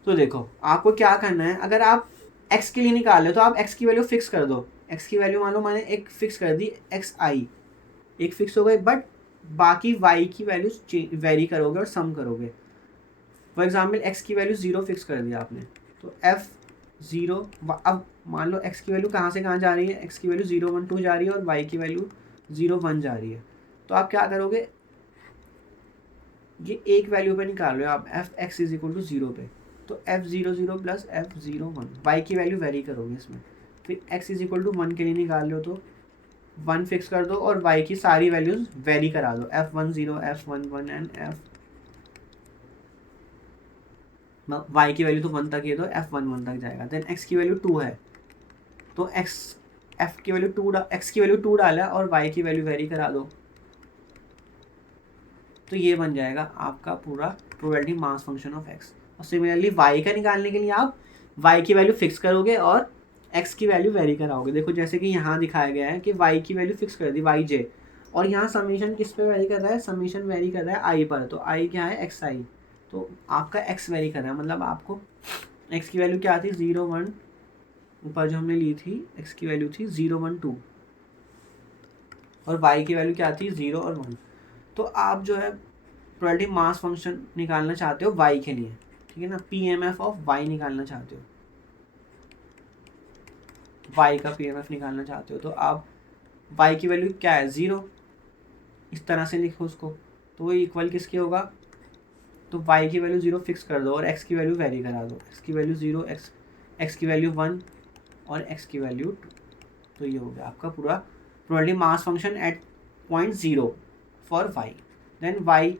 तो देखो आपको क्या करना है, अगर आप एक्स के लिए निकाल रहे हो तो आप एक्स की वैल्यू फिक्स कर दो। एक्स की वैल्यू मान लो मैंने एक फिक्स कर दी एक्स आई, एक फिक्स हो गई, बट बाकी वाई की वैल्यू वेरी करोगे और सम करोगे। फॉर एग्जाम्पल एक्स की वैल्यू 0 फिक्स कर दिया आपने, तो f0, अब मान लो एक्स की वैल्यू कहाँ से कहाँ जा रही है, एक्स की वैल्यू 0 1 2 जा रही है और वाई की वैल्यू 0 1 जा रही है। तो आप क्या करोगे, ये एक वैल्यू पे निकाल रहे हो आप F X is equal to 0 पे, तो f00 प्लस f01, वाई की वैल्यू वेरी करोगे इसमें। फिर x इज इक्वल टू 1 के लिए निकाल लो तो 1 फिक्स कर दो और y की सारी वैल्यूज वेरी करा दो, f10 f11 एंड y की वैल्यू तो 1 तक ही है तो f11 तक जाएगा। देन x की वैल्यू 2 है तो x की वैल्यू 2 डाला और y की वैल्यू वेरी करा दो, तो ये बन जाएगा आपका पूरा probability mass function of x। और सिमिलरली y का निकालने के लिए आप y की वैल्यू फिक्स करोगे और x की वैल्यू वेरी कराओगे। देखो जैसे कि यहाँ दिखाया गया है कि y की वैल्यू फिक्स कर दी yj, और यहाँ समीशन किस पे वेरी कर रहा है, समीशन वेरी कर रहा है i पर, तो i क्या है xi, तो आपका x वेरी कर रहा है, मतलब आपको x की वैल्यू क्या थी 0 1, ऊपर जो हमने ली थी x की वैल्यू थी 0 1 2, और y की वैल्यू क्या आती है 0 और 1। तो आप जो है प्रोबेबिलिटी मास फंक्शन निकालना चाहते हो y के लिए, ठीक है ना, PMF ऑफ y निकालना चाहते हो, y का PMF निकालना चाहते हो, तो आप y की वैल्यू क्या है 0, इस तरह से लिखो उसको, तो वो इक्वल किसके होगा, तो y की वैल्यू 0 फिक्स कर दो और x की वैल्यू वेरी करा दो, x की वैल्यू 0, x की वैल्यू 1 और x की वैल्यू 2। तो ये हो गया आपका पूरा probability mass function at point 0 for y। Then y,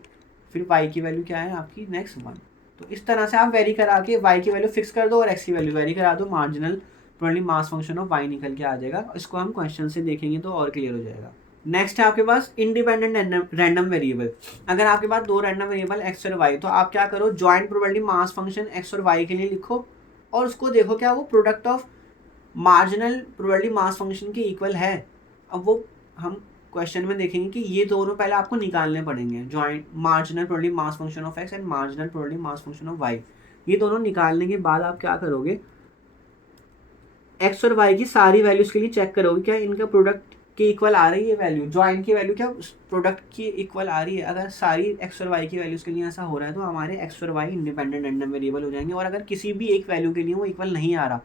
फिर y की वैल्यू क्या है आपकी नेक्स्ट 1। तो इस तरह से आप वेरी करा के y की वैल्यू फिक्स कर दो और x की वैल्यू वेरी करा दो, marginal probability mass function of y निकल के आ जाएगा। इसको हम क्वेश्चन से देखेंगे तो और क्लियर हो जाएगा। नेक्स्ट है आपके पास इंडिपेंडेंट रैंडम वेरिएबल। अगर आपके पास दो रैंडम वेरिएबल x और y, तो आप क्या करो, joint probability mass function x और y के लिए लिखो और उसको देखो क्या वो product of marginal probability mass function के इक्वल है। अब वो हम क्वेश्चन में देखेंगे कि ये दोनों पहले आपको निकालने पड़ेंगे, joint marginal probability mass function of x and marginal probability mass function of y। ये दोनों निकालने के बाद आप क्या करोगे, x और y की सारी वैल्यूज के लिए चेक करोगे क्या इनका प्रोडक्ट के इक्वल आ रही है वैल्यू, जॉइंट की वैल्यू क्या प्रोडक्ट की इक्वल आ रही है। अगर सारी x और y की वैल्यूज के लिए ऐसा हो रहा है तो हमारे x और y इंडिपेंडेंट रैंडम वेरिएबल हो जाएंगे, और अगर किसी भी एक वैल्यू के लिए वो इक्वल नहीं आ रहा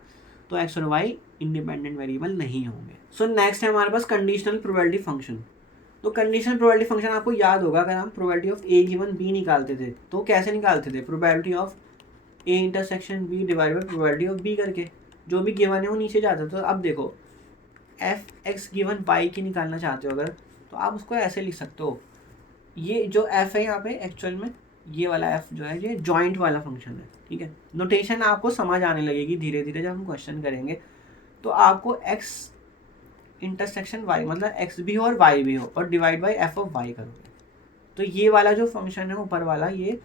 तो x और y इंडिपेंडेंट वेरिएबल नहीं होंगे। सो नेक्स्ट है हमारे पास कंडीशनल प्रोबेबिलिटी फंक्शन। तो कंडीशनल प्रोबेबिलिटी फंक्शन आपको याद होगा, अगर हम probability of a given b निकालते थे तो कैसे निकालते थे, probability of a intersection b divide by probability of b करके, जो भी गिवन है वो नीचे जाता है। तो अब देखो एफ एक्स गिवन वाई की निकालना चाहते हो अगर, तो आप उसको ऐसे लिख सकते हो, ये जो एफ है यहाँ पे एक्चुअल में ये वाला एफ जो है ये जॉइंट वाला फंक्शन है, ठीक है। नोटेशन आपको समझ आने लगेगी धीरे धीरे जब हम क्वेश्चन करेंगे। तो आपको एक्स इंटरसेक्शन वाई मतलब एक्स भी हो और वाई भी हो और divide by F of Y करोगे, तो ये वाला जो फंक्शन है ऊपर वाला ये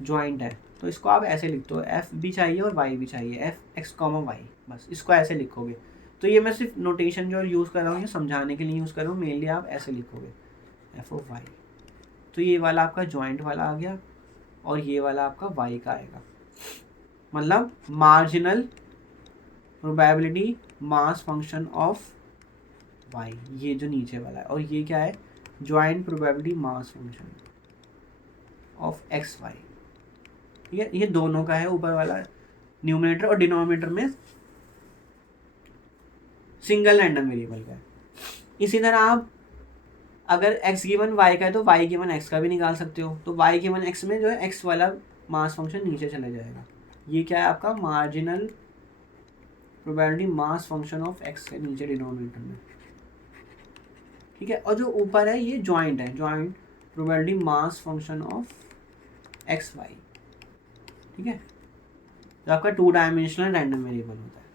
जॉइंट है। तो इसको आप ऐसे लिखते हो, एफ भी चाहिए और वाई भी चाहिए, एफ एक्स कॉमा वाई, बस इसको ऐसे लिखोगे। तो ये मैं सिर्फ नोटेशन जो यूज़ कर रहा हूँ ये समझाने के लिए यूज़ कर रहा हूँ, मेनली आप ऐसे लिखोगे एफ ऑफ वाई। तो ये वाला आपका जॉइंट वाला आ गया और ये वाला आपका वाई का आएगा, मतलब marginal probability mass function of Y, ये जो नीचे वाला है, और ये क्या है joint probability mass function of X Y, ठीक है। ये दोनों का है ऊपर वाला न्यूमरेटर और डिनोमिनेटर में सिंगल रैंडम वेरिएबल का है। इसी तरह आप अगर x गिवन y का है तो y गिवन x का भी निकाल सकते हो। तो y गिवन x में जो है x वाला मास फंक्शन नीचे चले जाएगा, ये क्या है आपका marginal probability mass function of x के नीचे डिनोमिनेटर में, ठीक है। और जो ऊपर है ये जॉइंट है, joint probability mass function of X Y, ठीक है। तो आपका 2 डायमेंशनल रैंडम वेरिएबल होता है।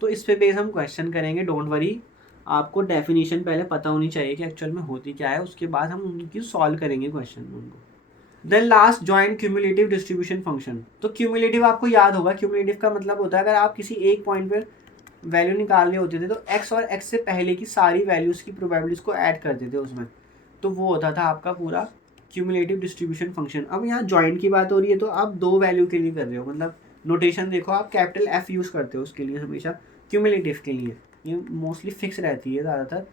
तो इस पे बेस हम क्वेश्चन करेंगे, डोंट वरी। आपको डेफिनेशन पहले पता होनी चाहिए कि एक्चुअल में होती क्या है, उसके बाद हम उनकी सॉल्व करेंगे क्वेश्चन उनको। Then last joint cumulative distribution function. तो क्यूमुलेटिव आपको याद होगा, क्यूमुलेटिव का मतलब होता है अगर आप किसी एक पॉइंट पर वैल्यू निकालने होते थे तो x और x से पहले की सारी वैल्यूज़ की प्रोबेबिलिटीज़ को ऐड करते थे उसमें, तो वो होता था आपका पूरा क्यूमुलेटिव डिस्ट्रीब्यूशन फंक्शन। अब यहाँ जॉइंट की बात हो रही है तो आप दो वैल्यू के लिए कर रहे हो, मतलब नोटेशन देखो आप कैपिटल F यूज़ करते हो उसके लिए हमेशा, क्यूमुलेटिव के लिए ये मोस्टली फिक्स रहती है ज़्यादातर।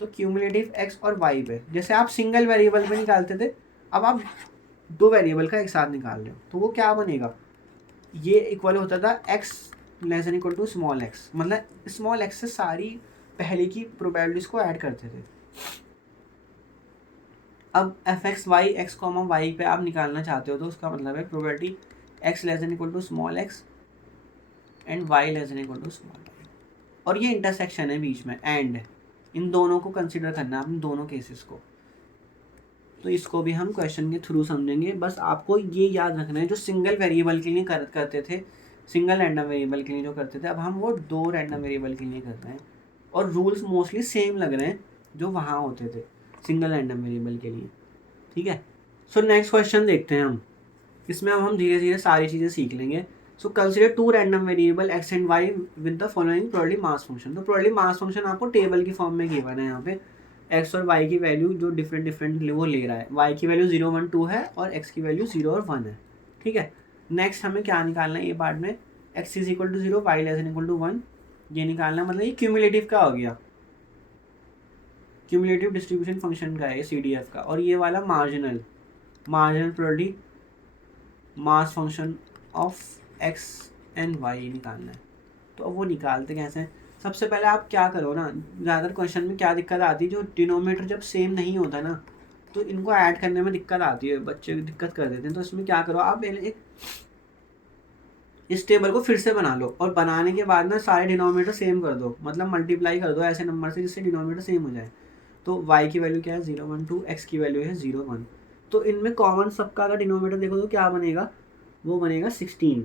तो क्यूमुलेटिव x और y पे जैसे आप सिंगल वेरिएबल पे निकालते थे, अब आप दो वेरिएबल का एक साथ निकाल रहे हो तो वो क्या बनेगा, ये इक्वल होता था x less than equal to small x, मतलब स्मॉल x से सारी पहले की प्रोबेबिलिटीज़ को ऐड करते थे। अब F x Y X comma Y पे आप निकालना चाहते हो तो उसका मतलब है probability x less than equal to small x and y less than equal to small y, और ये इंटरसेक्शन है बीच में एंड, इन दोनों को कंसिडर करना है, इन दोनों केसेस को। तो इसको भी हम क्वेश्चन के थ्रू समझेंगे। बस आपको ये याद रखना है जो सिंगल वेरिएबल के लिए करते थे, सिंगल रैंडम वेरिएबल के लिए जो करते थे, अब हम वो दो रैंडम वेरिएबल के लिए कर रहे हैं और रूल्स मोस्टली सेम लग रहे हैं जो वहाँ होते थे सिंगल रैंडम वेरिएबल के लिए, ठीक है। सो नेक्स्ट क्वेश्चन देखते हैं हम, इसमें अब हम धीरे धीरे सारी चीज़ें सीख लेंगे। So consider two random variable x and y with the following probability mass function. तो प्रोबेबिलिटी मास फंक्शन आपको टेबल की फॉर्म में गिवन है, यहाँ पे x और y की वैल्यू जो डिफरेंट वो ले रहा है, y की वैल्यू 0 1 2 है और x की वैल्यू 0 और 1 है, ठीक है। नेक्स्ट हमें क्या निकालना है ये पार्ट में, x is equal to 0 y less than equal to 1, ये निकालना, मतलब ये क्यूमुलेटिव का हो गया, क्यूमुलेटिव डिस्ट्रीब्यूशन फंक्शन का है CDF का, और ये वाला marginal probability mass function of x and y निकालना है। तो अब वो निकालते कैसे हैं? सबसे पहले आप क्या करो ना, ज़्यादातर क्वेश्चन में क्या दिक्कत आती है, जो डिनोमिनेटर जब सेम नहीं होता ना तो इनको ऐड करने में दिक्कत आती है, बच्चे दिक्कत कर देते हैं। तो इसमें क्या करो, आप एक इस टेबल को फिर से बना लो, और बनाने के बाद ना सारे डिनोमिनेटर सेम कर दो, मतलब मल्टीप्लाई कर दो ऐसे नंबर से जिससे डिनोमिनेटर सेम हो जाए। तो y की वैल्यू क्या है 0 1 2, x की वैल्यू है 0 1। तो इनमें कॉमन सबका अगर डिनोमिनेटर देखो तो क्या बनेगा, वो बनेगा 16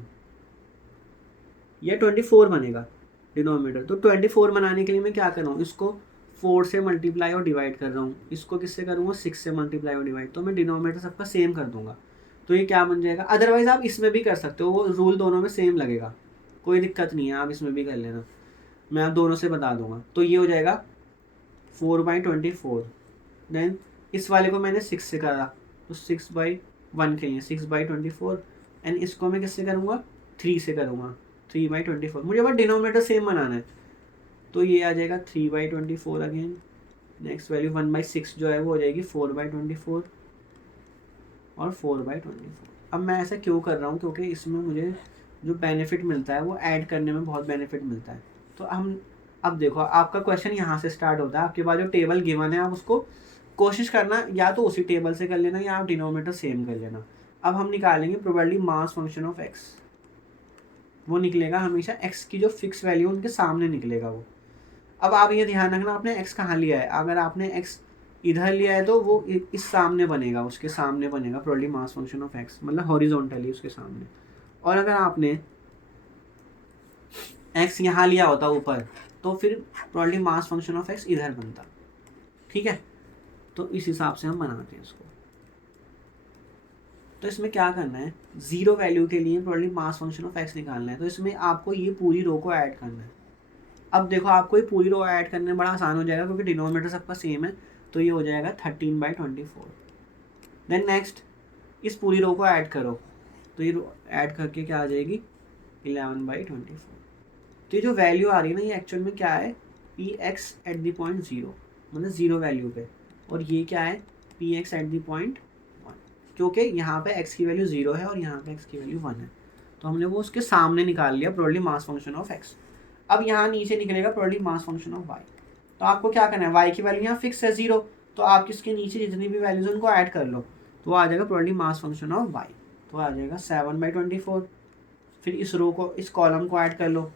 या 24 बनेगा डिनोमिनेटर। तो 24 बनाने के लिए मैं क्या कर रहा हूँ, इसको 4 से मल्टीप्लाई और डिवाइड कर रहा हूँ, इसको किससे करूँगा 6 से मल्टीप्लाई और डिवाइड, तो मैं डिनोमिनेटर सबका सेम कर दूंगा। तो ये क्या बन जाएगा, अदरवाइज आप इसमें भी कर सकते हो, वो रूल दोनों में सेम लगेगा, कोई दिक्कत नहीं है, आप इसमें भी कर लेना, मैं आप दोनों से बता दूंगा। तो ये हो जाएगा 4/24। देन इस वाले को मैंने 6 से करा, तो 6/1 के लिए 6/24, एंड इसको मैं किससे करूँगा 3 से करूँगा, 3/24। मुझे बस डिनोमिनेटर सेम बनाना है, तो ये आ जाएगा 3/24 अगेन। नेक्स्ट वैल्यू 1/6 जो है वो हो जाएगी 4/24 और 4/24। अब मैं ऐसा क्यों कर रहा हूँ, क्योंकि इसमें मुझे जो बेनिफिट मिलता है वो ऐड करने में बहुत बेनिफिट मिलता है। तो हम अब देखो, आपका क्वेश्चन यहाँ से स्टार्ट होता है, आपके पास जो टेबल गिवन है आप उसको कोशिश करना या तो उसी टेबल से कर लेना या आप डिनोमिनेटर सेम कर लेना। अब हम निकालेंगे probability mass function of x, वो निकलेगा हमेशा x की जो फिक्स वैल्यू उनके सामने निकलेगा वो। अब आप ये ध्यान रखना आपने x कहाँ लिया है, अगर आपने x इधर लिया है तो वो इस सामने बनेगा, उसके सामने बनेगा probability mass function of x, मतलब हॉरिजॉन्टली उसके सामने। और अगर आपने x यहाँ लिया होता ऊपर तो फिर probability mass function of x इधर बनता। ठीक है, तो इस हिसाब से हम बनाते हैं इसको। तो इसमें क्या करना है, 0 वैल्यू के लिए probability mass function of x निकालना है। तो इसमें आपको ये पूरी रो को ऐड करना है। अब देखो आपको ये पूरी रो ऐड करने में बड़ा आसान हो जाएगा क्योंकि डिनोमिनेटर सबका सेम है, तो ये हो जाएगा 13/24। देन नेक्स्ट इस पूरी रो को ऐड करो, तो ये रो ऐड करके क्या आ जाएगी 11/24। तो ये जो वैल्यू आ रही है ना, ये एक्चुअल में क्या है, px एट द पॉइंट 0, मतलब 0 वैल्यू पे, और ये क्या है px एट द पॉइंट 1, क्योंकि यहाँ पे x की वैल्यू 0 है और यहाँ पे x की वैल्यू 1 है, तो हमने वो उसके सामने निकाल लिया probability mass function of x। अब यहाँ नीचे निकलेगा probability mass function of y। तो आपको क्या करना है, y की वैल्यू यहाँ फिक्स है 0, तो आप इसके नीचे जितनी भी वैल्यूज हैं उनको ऐड कर लो, तो आ जाएगा probability mass function of y, तो आ जाएगा 7/24। फिर इस रो को, इस कॉलम को ऐड कर लो,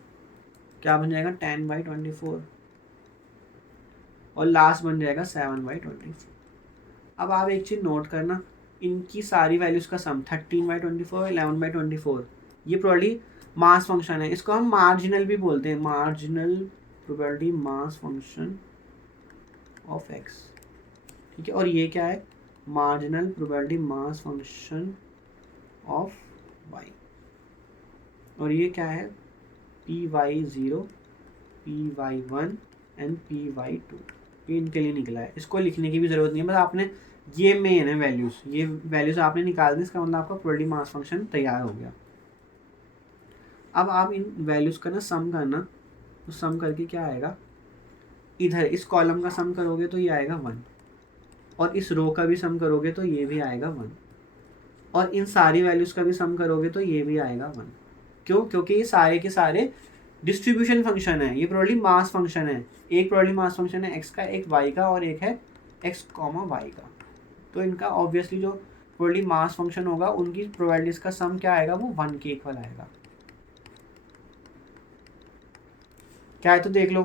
क्या बन जाएगा 10/24, और लास्ट बन जाएगा 7/24। अब आप एक चीज़ नोट करना, इनकी सारी वैल्यूज़ का सम 13/24 11/24, ये प्रोबेबिलिटी मास फंक्शन है, इसको हम मार्जिनल भी बोलते हैं, marginal probability mass function of x। ठीक है, और ये क्या है, marginal probability mass function of y, और ये क्या है py0 py1 एंड py2, ये इनके लिए निकला है। इसको लिखने की भी ज़रूरत नहीं है, बस आपने ये मेन है वैल्यूज़, ये वैल्यूज़ आपने निकाल दी, इसका मतलब आपका प्रोबेबिलिटी मास फंक्शन तैयार हो गया। अब आप इन वैल्यूज़ का ना सम करना, तो सम करके क्या आएगा, इधर इस कॉलम का सम करोगे तो ये आएगा 1, और इस रो का भी सम करोगे तो ये भी आएगा 1, और इन सारी वैल्यूज़ का भी सम करोगे तो ये भी आएगा 1। क्यों, क्योंकि ये सारे के सारे डिस्ट्रीब्यूशन फंक्शन है, ये प्रोबेबिलिटी मास फंक्शन है, एक प्रोबेबिलिटी मास फंक्शन है x का, एक y का, और एक है x, y का। तो इनका ऑब्वियसली जो प्रोबेबिलिटी मास फंक्शन होगा उनकी प्रोबेबिलिटीज का सम क्या आएगा, वो 1 के इक्वल आएगा। क्या है तो देख लो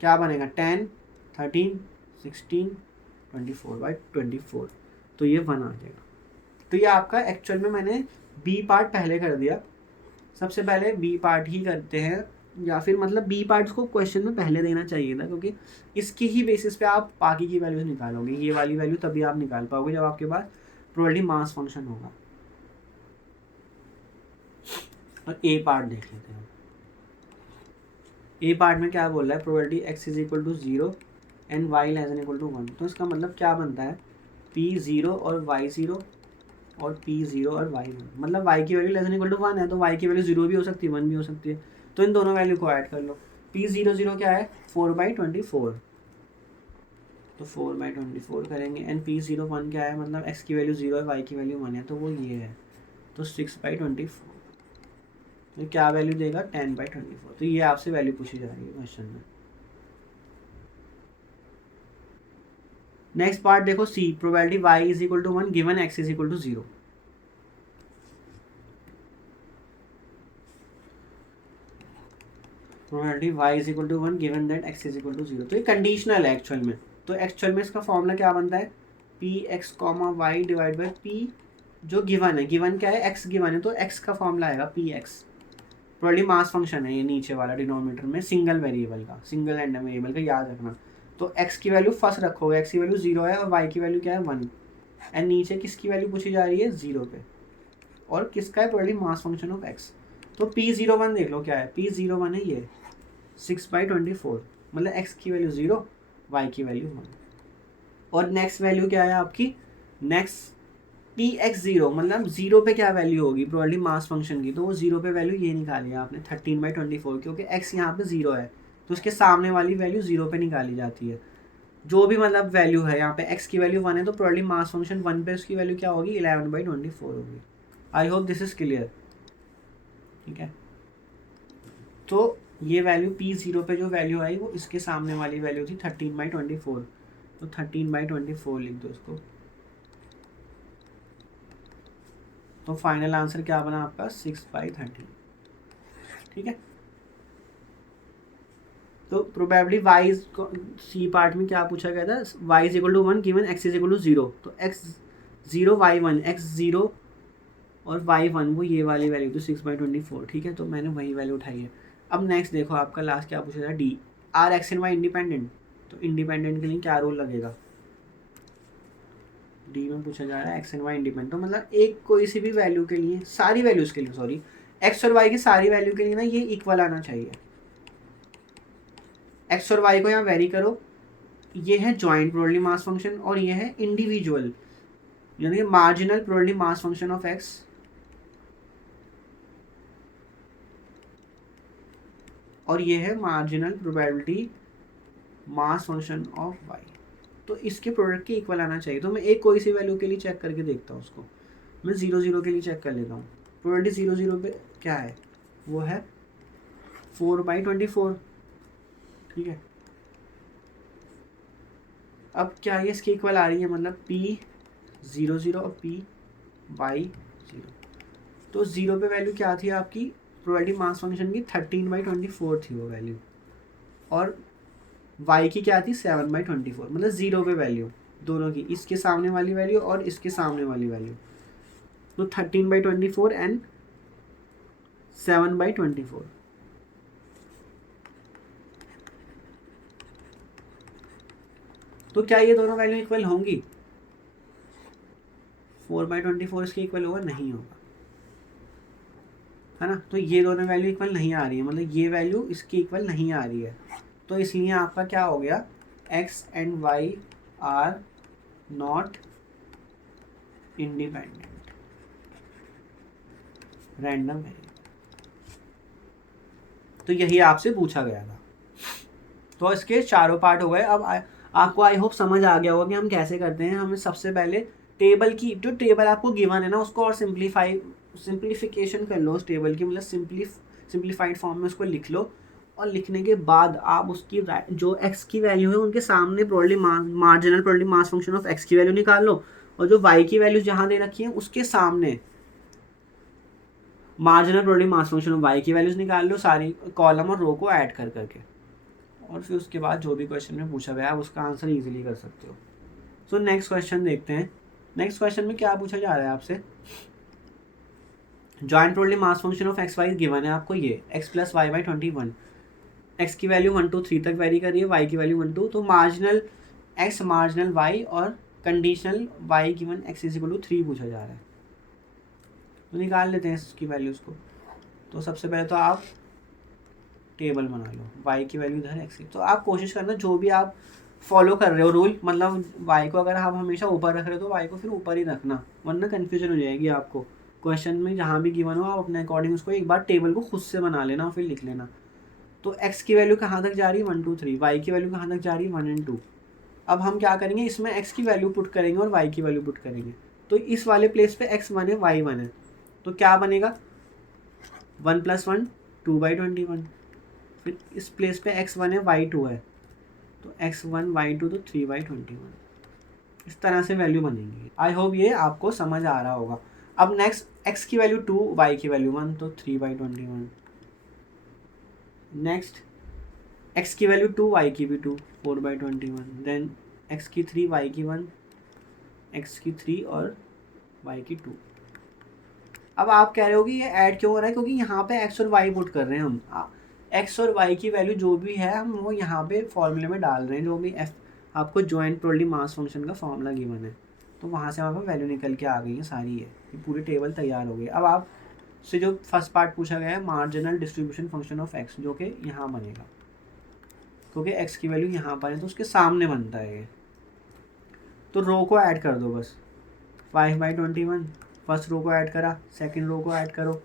क्या बनेगा, 10 13 16 24/24, तो ये 1 आ जाएगा। तो ये आपका एक्चुअल में मैंने बी पार्ट पहले कर दिया, सबसे पहले बी पार्ट ही करते हैं, या फिर मतलब बी पार्ट्स को क्वेश्चन में पहले देना चाहिए था, क्योंकि इसकी ही बेसिस पे आप बाकी की वैल्यूज निकालोगे, ये वाली वैल्यू तभी आप निकाल पाओगे जब आपके पास प्रोबेबिलिटी मास फंक्शन होगा। और ए पार्ट देख लेते हैं। ए पार्ट में क्या बोल रहा है, probability x is equal to 0 and y less than equal to 1, तो इसका मतलब क्या बनता है p0 और y0 और p0 और y1, मतलब y की value less than equal to 1 है, तो y की वैल्यू 0 भी हो सकती है 1 भी हो सकती है, तो इन दोनों वैल्यू को ऐड कर लो। p00 क्या है 4/24, तो 4/24 करेंगे। एंड P01 क्या है, मतलब x की वैल्यू 0 है, y की वैल्यू 1 है, तो वो ये है। तो 6/24 तो क्या वैल्यू देगा, 10/24। तो ये आपसे वैल्यू पूछी जा रही है क्वेश्चन में। नेक्स्ट पार्ट देखो C, probability y is equal to 1 given x is equal to 0। Probability y is equal to 1 given that x is equal to 0। तो ये कंडीशनल है एक्चुअल में। तो एक्चुअल में इसका फॉर्मूला क्या बनता है, px y divide by p जो गिवन है। गिवन क्या है, x गिवन है, तो x का फॉर्मूला आएगा px। प्रोबेबिलिटी मास फंक्शन है ये नीचे वाला डिनोमिनेटर में, सिंगल वेरिएबल का, सिंगल रैंडम वेरिएबल का, याद रखना। तो x की वैल्यू फर्स्ट रखोगे, x की वैल्यू 0 है और y की वैल्यू क्या है 1। एंड नीचे किसकी वैल्यू पूछी जा रही है, 0 पे, और किसका है, probability mass function of x। तो P01 देख लो क्या है, P01 है ये 6/24, मतलब x की वैल्यू 0, y की वैल्यू 1। और नेक्स्ट वैल्यू क्या है आपकी, नेक्स्ट Px0, मतलब 0 पे क्या वैल्यू होगी प्रोबेबिलिटी मास फंक्शन की, तो वो 0 पे वैल्यू ये निकाली है आपने 13/24, क्योंकि x यहाँ पे 0 है तो उसके सामने वाली वैल्यू 0 पे निकाली जाती है। जो भी मतलब वैल्यू है यहाँ पे, x की वैल्यू 1 है तो प्रोबेबिलिटी मास फंक्शन 1 पे उसकी वैल्यू क्या होगी, 11/24 होगी। I hope this is clear, ठीक है। तो ये वैल्यू P0 पे जो वैल्यू आई वो इसके सामने वाली वैल्यू थी 13/24, तो 13/24 लिख दो इसको। तो फाइनल आंसर क्या बना आपका, 6/13, ठीक है। तो प्रोबेबिलिटी y सी पार्ट में क्या पूछा गया था, y is equal to 1 given x is equal to 0। तो x 0 y 1, x 0 और y 1 वो ये वाली वैल्यू तो 6/24, ठीक है। तो मैंने वही वैल्यू उठाई है। अब नेक्स्ट देखो आपका लास्ट क्या पूछा था, D, R X and Y independent. तो इंडिपेंडेंट के लिए क्या रूल लगेगा, डी में पूछा जा रहा है एक्स एंड वाई इंडिपेंडेंट, तो मतलब एक कोई सी भी वैल्यू के लिए, सारी वैल्यूज के लिए, सॉरी, एक्स और वाई की सारी वैल्यू के लिए ना ये इक्वल आना चाहिए। एक्स और वाई को यहाँ वेरी करो, ये है जॉइंट प्रोबेबिलिटी मास फंक्शन और ये है इंडिविजुअल, यानी कि marginal probability mass function of X और ये है marginal probability mass function of Y. तो इसके प्रोडक्ट के इक्वल आना चाहिए। तो मैं एक कोई सी वैल्यू के लिए चेक करके देखता हूँ उसको। मैं 0 0 के लिए चेक कर लेता हूँ। प्रोबेबिलिटी 0 0 पे क्या है, वो है 4/24, ठीक है। अब क्या ये इसके इक्वल आ रही है, मतलब P00 और Py0। तो 0 पे वैल्यू क्या थी आपकी, प्रोबेबिलिटी मास फंक्शन की 13/24 थी वो वैल्यू, और y की क्या थी 7/24, मतलब 0 पे वैल्यू दोनों की, इसके सामने वाली वैल्यू और इसके सामने वाली वैल्यू। तो 13/24 एंड 7/24। तो क्या ये दोनों वैल्यू इक्वल होंगी, 4/24 इसके इक्वल होगा, नहीं होगा, है ना। तो ये दोनों वैल्यू इक्वल नहीं आ रही है, मतलब ये वैल्यू इसकी इक्वल नहीं आ रही है। तो इसलिए आपका क्या हो गया, x and y are not independent random variable. तो यही आपसे पूछा गया था। तो इसके चारों पार्ट हो गए। अब आपको आई होप समझ आ गया होगा कि हम कैसे करते हैं। हमें सबसे पहले टेबल की, जो टेबल आपको गिवन है ना उसको और सिंप्लीफिकेशन कर लो उस टेबल की, मतलब सिंप्लीफाइड फॉर्म में उसको लिख लो। और लिखने के बाद आप उसकी जो x की वैल्यू है उनके सामने probability marginal probability mass function of x की वैल्यू निकाल लो, और जो y की वैल्यू जहाँ दे रखी है उसके सामने marginal probability mass function of y की वैल्यूज निकाल लो, सारी कॉलम और रो को ऐड कर करके, और फिर उसके बाद जो भी क्वेश्चन में पूछा गया आप उसका आंसर इजीली कर सकते हो। सो नेक्स्ट क्वेश्चन देखते हैं। नेक्स्ट क्वेश्चन में क्या पूछा जा रहा है आपसे, joint probability mass function of X Y given है आपको ये x + y/21, x की वैल्यू 1 2 3 तक वेरी कर रही है, y की वैल्यू 1 2, तो मार्जिनल x मार्जिनल y और कंडीशनल y गिवन x = 3 पूछा जा रहा है। तो निकाल लेते हैं इसकी वैल्यूज को। तो सबसे पहले तो आप टेबल बना लो, y की वैल्यू इधर x की। तो आप कोशिश करना जो भी आप फॉलो कर रहे हो रूल, मतलब y को अगर आप हमेशा ऊपर रख रहे हो तो y को फिर ऊपर ही रखना, वरना कन्फ्यूजन हो जाएगी आपको। क्वेश्चन में जहाँ भी गिवन हो आप अपने अकॉर्डिंग उसको एक बार टेबल को खुद से बना लेना और फिर लिख लेना। तो x की वैल्यू कहाँ तक जा रही है 1 2 3, y की वैल्यू कहाँ तक जा रही है 1 और 2। अब हम क्या करेंगे, इसमें x की वैल्यू पुट करेंगे और y की वैल्यू पुट करेंगे। तो इस वाले प्लेस पे x1 है y1 है, तो क्या बनेगा 1 + 1 2/21। फिर इस प्लेस पे x1 है y2 है, तो x1 y2 तो 3/21। इस तरह से वैल्यू बनेगी। आई होप ये आपको समझ आ रहा होगा। अब नेक्स्ट x की वैल्यू 2 y की वैल्यू 1 तो 3/21। नेक्स्ट x की वैल्यू 2 y की भी 2 4/21। देन x की 3 y की 1 x की 3 और y की 2। अब आप कह रहे हो कि ये ऐड क्यों हो रहा है, क्योंकि यहाँ पे x और y पुट कर रहे हैं हम। x और y की वैल्यू जो भी है हम वो यहाँ पे फॉर्मूले में डाल रहे हैं, जो भी f आपको जॉइंट प्रोबेबिलिटी मास फंक्शन का फॉर्मूला गिवन है, तो वहाँ से हमारे पास वैल्यू निकल के आ गई है सारी है, ये पूरी टेबल तैयार हो गई। अब आप से जो फर्स्ट पार्ट पूछा गया है marginal distribution function of x, जो कि यहाँ बनेगा, क्योंकि x की वैल्यू यहाँ पर है तो उसके सामने बनता है ये। तो रो को ऐड कर दो बस, 5/21 फर्स्ट रो को ऐड करा, सेकंड रो को ऐड करो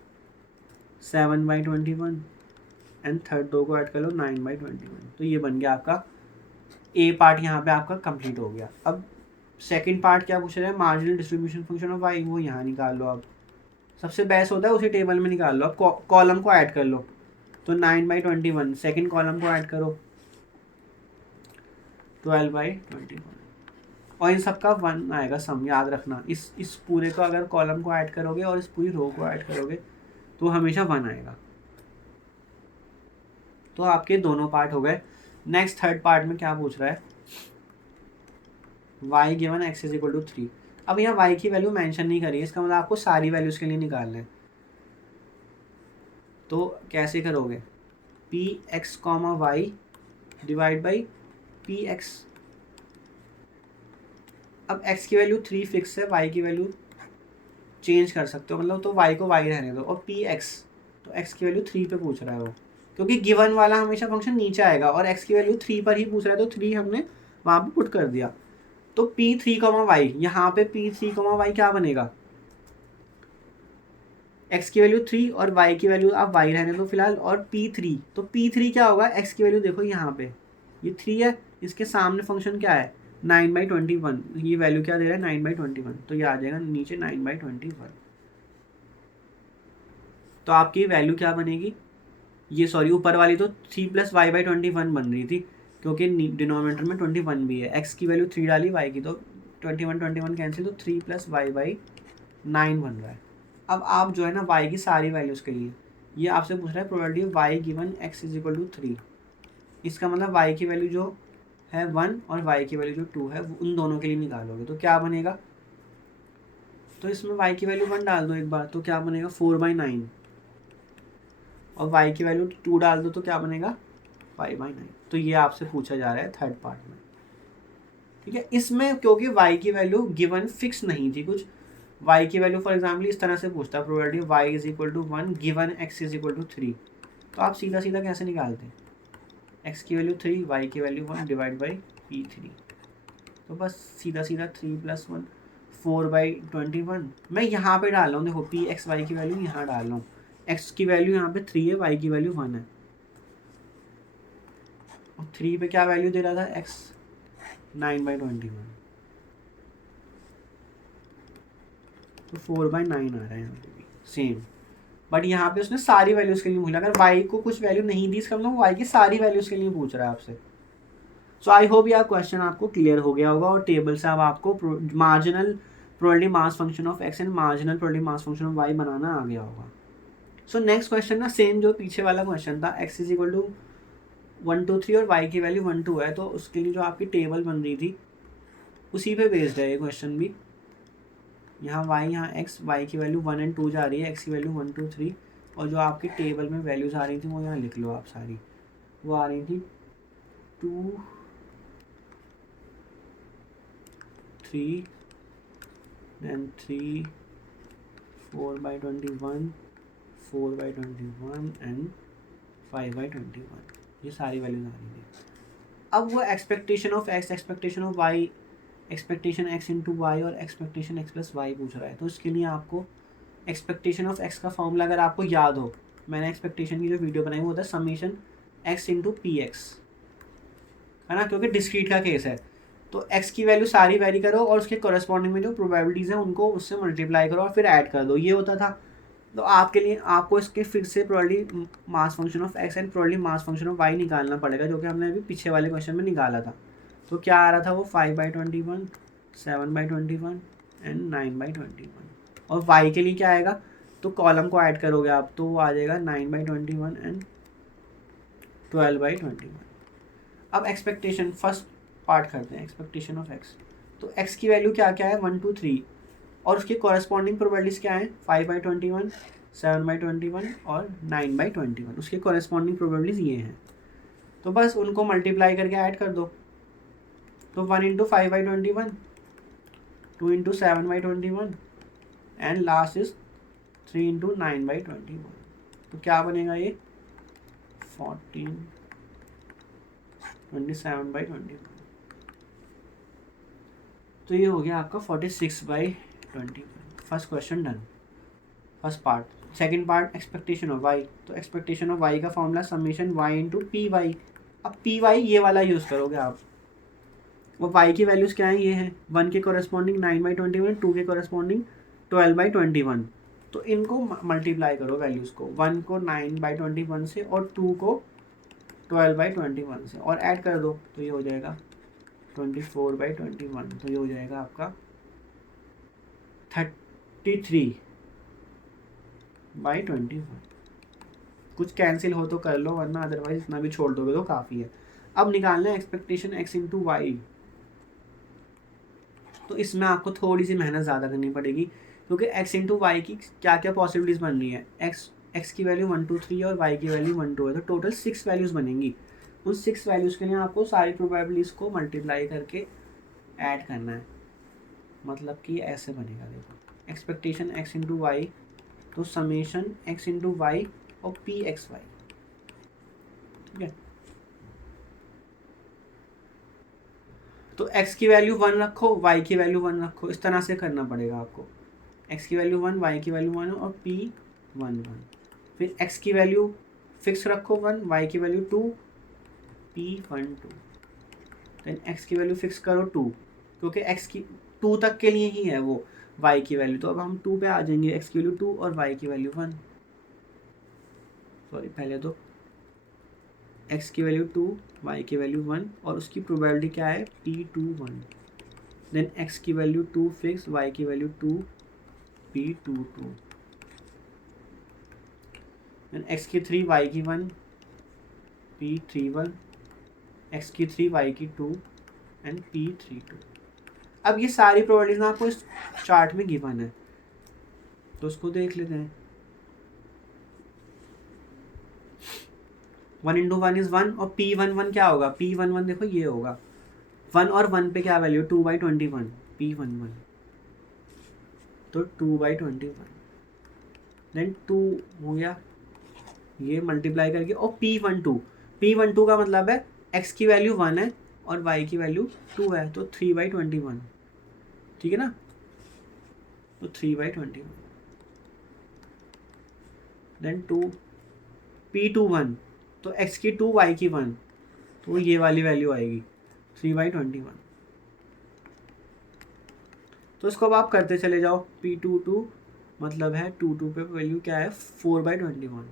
7/21 एंड थर्ड रो को ऐड कर लो 9/21। तो ये बन गया आपका ए पार्ट, यहाँ पे आपका कंप्लीट हो गया। अब सेकंड पार्ट क्या पूछ रहे हैं, marginal distribution function of y, वो यहाँ निकाल लो। अब सबसे बेस्ट होता है उसी टेबल में निकाल लो। अब कॉलम को ऐड कर लो, तो 9/21 सेकंड कॉलम को ऐड करो 12/21 और इन सब का 1 आएगा सम, याद रखना। इस पूरे को अगर कॉलम को ऐड करोगे और इस पूरी रो को ऐड करोगे तो हमेशा 1 आएगा। तो आपके दोनों पार्ट हो गए। नेक्स्ट थर्ड पार्ट में क्या पूछ रहा है, y गिवन x = 3। अब यहाँ y की वैल्यू मेंशन नहीं करी है, इसका मतलब आपको सारी वैल्यूज़ के लिए निकालना है। तो कैसे करोगे, px, y divide by px। अब x की वैल्यू 3 फिक्स है, y की वैल्यू चेंज कर सकते हो, मतलब तो y को y रहने दो। और px, तो x की वैल्यू 3 पे पूछ रहा है वो, क्योंकि गिवन वाला हमेशा फंक्शन नीचे आएगा और x की वैल्यू 3 पर ही पूछ रहा है, तो 3 हमने वहाँ पे पुट कर दिया। तो p3, y, यहाँ पे p3, y क्या बनेगा, x की वैल्यू 3 और y की वैल्यू आप y रहने दो फिलहाल, और p3, तो p3 क्या होगा, x की वैल्यू देखो यहाँ पे ये 3 है, इसके सामने फंक्शन क्या है 9/21, ये वैल्यू क्या दे रहा है 9/21, तो ये आ जाएगा नीचे 9/21। तो आपकी वैल्यू क्या बनेगी, ये सॉरी ऊपर वाली तो 3 + y/21 बन रही थी, क्योंकि डिनोमिनेटर में 21 भी है। x की वैल्यू 3 डाली, y की तो 21 कैंसिल, तो 3 + y/9 बन रहा है। अब आप जो है ना y की सारी वैल्यूज़ के लिए, ये आपसे पूछ रहा है प्रोबेबिलिटी y गिवन x = 3। इसका मतलब y की वैल्यू जो है 1 और y की वैल्यू जो 2 है वो उन दोनों के लिए निकालोगे, तो क्या बनेगा, तो इसमें y की वैल्यू 1 डाल दो एक बार, तो क्या बनेगा 4/9, और y की वैल्यू 2 डाल दो तो क्या बनेगा 5/9। तो ये आपसे पूछा जा रहा है थर्ड पार्ट में, ठीक है। इसमें क्योंकि y की वैल्यू गिवन फिक्स नहीं थी कुछ, y की वैल्यू फॉर एग्जाम्पल इस तरह से पूछता है प्रोबेबिलिटी y = 1 गिवन x = 3, तो आप सीधा सीधा कैसे निकालते हैं, x की वैल्यू 3, y की वैल्यू 1 डिवाइड बाई p3, तो बस सीधा सीधा 3 + 1 4/21। मैं यहाँ पे डाल रहा हूँ, देखो px y की वैल्यू यहाँ डाल रहा हूँ, x की वैल्यू यहाँ पे 3 है, y की वैल्यू 1 है, और 3 पे क्या वैल्यू दे रहा था x 9/21, तो 4/9 आ रहा है यहाँ पे भी सेम। बट यहाँ पे उसने सारी वैल्यूज़ के लिए पूछा, अगर y को कुछ वैल्यू नहीं दी इसका मतलब y की सारी वैल्यूज़ के लिए पूछ रहा है आपसे। सो आई होप यह क्वेश्चन आपको क्लियर हो गया होगा, और टेबल से अब आपको marginal probability mass function of x and marginal probability mass function of y बनाना आ गया होगा। सो नेक्स्ट क्वेश्चन ना सेम जो पीछे वाला क्वेश्चन था, x = 1 2 3 और y की वैल्यू 1 2 है, तो उसके लिए जो आपकी टेबल बन रही थी उसी पे बेस्ड है ये क्वेश्चन भी। यहाँ y, यहाँ x, y की वैल्यू 1 और 2 जा रही है, x की वैल्यू 1 2 3, और जो आपकी टेबल में वैल्यूज आ रही थी वो यहाँ लिख लो आप सारी, वो आ रही थी 2 3 then 3 4/21 4/21 एंड 5/21, ये सारी वैल्यूज आ रही थी। अब वो expectation of x, expectation of y, expectation x into Y और एक्सपेक्टेशन x + y पूछ रहा है, तो इसके लिए आपको एक्सपेक्टेशन ऑफ x का फॉर्मूला अगर आपको याद हो, मैंने एक्सपेक्टेशन की जो वीडियो बनाई वो होता है summation x into P x, है ना, क्योंकि डिस्क्रीट का केस है। तो x की वैल्यू सारी वेरी करो और उसके कॉरेस्पॉन्डिंग में जो प्रोबेबिलिटीज़ हैं उनको उससे मल्टीप्लाई करो और फिर ऐड कर दो, ये होता था। तो आपके लिए आपको इसके फिर से probability mass function of x and probability mass function of y निकालना पड़ेगा, जो कि हमने अभी पीछे वाले क्वेश्चन में निकाला था। तो क्या आ रहा था वो 5/21, 7/21 एंड 9/21। और y के लिए क्या आएगा, तो कॉलम को ऐड करोगे आप तो वो आ जाएगा 9/21 एंड 12/21। अब एक्सपेक्टेशन फर्स्ट पार्ट करते हैं, एक्सपेक्टेशन ऑफ x। तो x की वैल्यू क्या क्या है, 1 2 3, और उसके कॉरेस्पॉन्डिंग प्रोबेबिलिटीज क्या है, 5/21, 7/21 और 9/21। उसके कॉरेस्पॉन्डिंग प्रोबेबिलिटीज ये हैं। तो बस उनको मल्टीप्लाई करके ऐड कर दो। तो 1 into 5/21, 2 into 7/21 and last is 3 into 9/21। तो क्या बनेगा ये 14, 27/21। तो ये हो गया आपका 46/21। First question done, first part. Second part expectation of y। तो एक्सपेक्टेशन ऑफ y का formula summation y into P Y. अब पी वाई ये वाला यूज़ करोगे आप। वो y की वैल्यूज़ क्या है, ये है 1 के कॉरेस्पॉन्डिंग 9/21, 2 के कॉरेस्पॉन्डिंग 12/21। तो इनको मल्टीप्लाई करो वैल्यूज़ को, 1 को 9/21 से और 2 को 12/21 से, और ऐड कर दो तो ये हो जाएगा 24/21। तो ये हो जाएगा आपका 33/21। कुछ कैंसिल हो तो कर लो, वरना अदरवाइज इतना भी छोड़ दोगे तो काफ़ी है। अब निकालना है एक्सपेक्टेशन x इंटू वाई। तो इसमें आपको थोड़ी सी मेहनत ज़्यादा करनी पड़ेगी, क्योंकि x इंटू वाई की क्या क्या पॉसिबिलिटीज़ बन रही है। x की वैल्यू 1 2 3 और y की वैल्यू 1 2 है, तो टोटल 6 वैल्यूज़ बनेंगी। उन 6 वैल्यूज़ के लिए आपको सारी प्रोबेबिलिटीज़ को मल्टीप्लाई करके ऐड करना है। मतलब कि ऐसे बनेगा, देखो एक्सपेक्टेशन x इंटू वाई, तो समेशन x इंटू वाई और पी एक्स वाई। ठीक है, तो x की वैल्यू 1 रखो, y की वैल्यू 1 रखो, इस तरह से करना पड़ेगा आपको। x की वैल्यू 1, y की वैल्यू 1 और p 1 1। फिर x की वैल्यू फिक्स रखो 1, y की वैल्यू 2, p 1 2। देन x की वैल्यू फिक्स करो 2, क्योंकि x की 2 तक के लिए ही है वो y की वैल्यू। तो अब हम 2 पे आ जाएंगे, x की वैल्यू 2 और y की वैल्यू 1। सॉरी, पहले तो x की वैल्यू 2, y की वैल्यू 1 और उसकी प्रोबेबिलिटी क्या है p21। देन x की वैल्यू 2 फिक्स, y की वैल्यू 2, p22। देन x की 3, y की 1, p31, x की 3, y की 2 एंड p32। अब ये सारी प्रोबेबिलिटीज ना आपको इस चार्ट में गिवन है, तो उसको देख लेते हैं। 1 इंटू 1 इज 1 और p11 क्या होगा, p11 देखो ये होगा 1 और 1 पे क्या वैल्यू 2/21, p11 तो 2/21। देन 2 हो गया ये मल्टीप्लाई करके, और p12 का मतलब है x की वैल्यू 1 है और y की वैल्यू 2 है, तो 3/21। ठीक है ना, तो 3/21। देन 2 p21, तो x की 2 y की 1, तो ये वाली वैल्यू आएगी 3/21। तो इसको अब आप करते चले जाओ, p22 मतलब है 2 पे वैल्यू क्या है 4/21।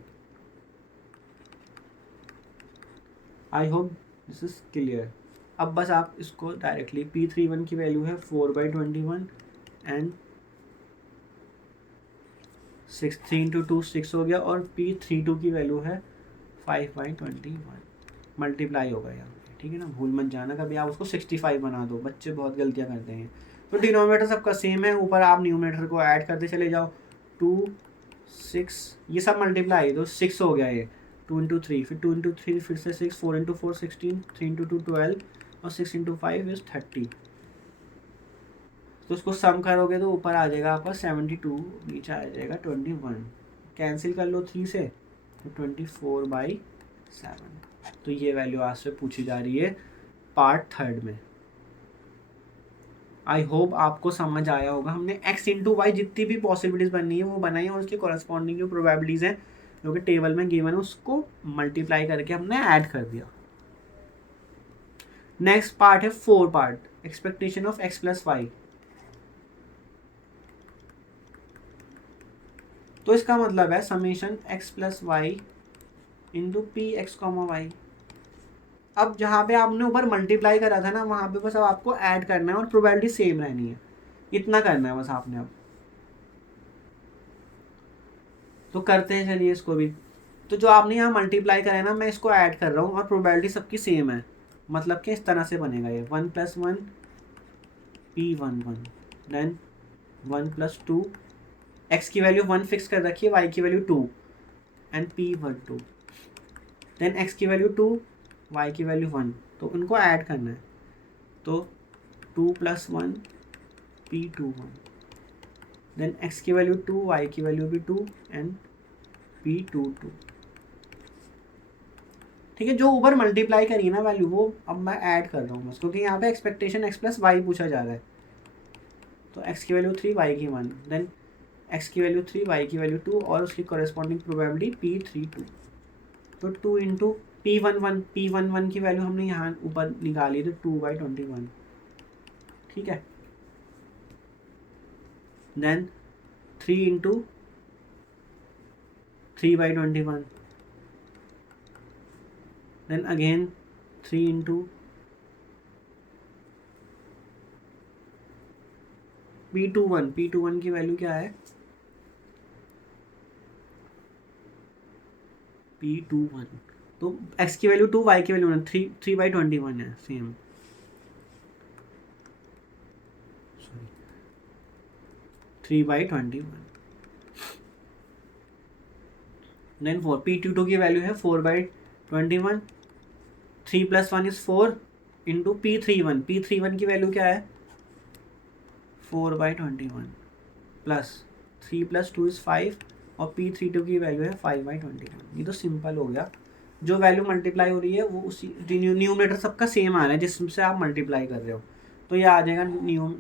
I hope this is clear. अब बस आप इसको डायरेक्टली p31 की वैल्यू है 4/21 एंड 6, 3 इंटू 2 6 हो गया, और p32 की वैल्यू है 5/21। मल्टीप्लाई होगा यहाँ पे, ठीक है ना, भूल मत जाना कभी आप उसको 65 बना दो, बच्चे बहुत गलतियाँ करते हैं। तो डिनोमिनेटर सबका सेम है, ऊपर आप न्यूमिनेटर को ऐड करते चले जाओ। 2 6 ये सब मल्टीप्लाई, तो 6 हो गया ये 2 इंटू 3, फिर 2 इंटू 3 फिर से 6, 4 इंटू 4 16, 3 इंटू 2 12 और 6 इंटू 5 इज 30। तो उसको सम करोगे तो ऊपर आ जाएगा आपका 72, नीचे आ जाएगा 21। कैंसिल कर लो 3 से, तो 24/7। तो ये वैल्यू आज से पूछी जा रही है पार्ट 3 में। आई होप आपको समझ आया होगा। हमने x इंटू वाई जितनी भी पॉसिबिलिटीज़ बननी है वो बनाई, और उसकी कॉरेस्पॉन्डिंग जो प्रोबेबिलिटीज़ हैं जो कि टेबल में गिवन है उसको मल्टीप्लाई करके हमने ऐड कर दिया। नेक्स्ट पार्ट है 4 part, expectation of x plus Y. तो इसका मतलब है summation x plus Y into P X comma Y. अब जहाँ पे आपने ऊपर मल्टीप्लाई करा था ना, वहाँ पे बस अब आपको ऐड करना है और प्रोबेबिलिटी सेम रहनी है, इतना करना है बस आपने। अब तो करते हैं, चलिए इसको भी। तो जो आपने यहाँ मल्टीप्लाई करा है ना, मैं इसको ऐड कर रहा हूँ और प्रोबेबिलिटी सबकी सेम है, मतलब कि इस तरह से बनेगा ये 1 + 1 P11, देन 1 + 2, x की वैल्यू 1 फिक्स कर रखी है, y की वैल्यू 2 एंड P12, देन x की वैल्यू 2, y की वैल्यू 1, तो उनको ऐड करना है। तो 2 + 1 P21, देन x की वैल्यू 2, y की वैल्यू भी 2 एंड P22। ठीक है, जो ऊपर मल्टीप्लाई करी ना वैल्यू, वो अब मैं ऐड कर रहा हूँ बस, क्योंकि यहाँ पे एक्सपेक्टेशन x प्लस वाई पूछा जा रहा है। तो x की वैल्यू 3, y की 1, देन x की वैल्यू 3, y की वैल्यू 2 और उसकी कॉरेस्पॉन्डिंग प्रोबेबिलिटी P32। तो 2 इंटू P11 की वैल्यू हमने यहाँ ऊपर निकाली, तो 2/21। ठीक है, then 3 into 3/21, then again 3 into P21 की वैल्यू क्या है, P21। तो x की वैल्यू 2, y की वैल्यू 1, 3/21 है सेम, सॉरी 3/21। देन 4, P22 की वैल्यू है 4/21, 3 + 1 = 4 इंटू P31 की वैल्यू क्या है 4/21 प्लस 3 + 2 = 5 और P32 की वैल्यू है 5/21। ये तो सिंपल हो गया। जो वैल्यू मल्टीप्लाई हो रही है वो उसी न्यूमरेटर सबका सेम आ रहा है जिससे आप मल्टीप्लाई कर रहे हो। तो ये आ जाएगा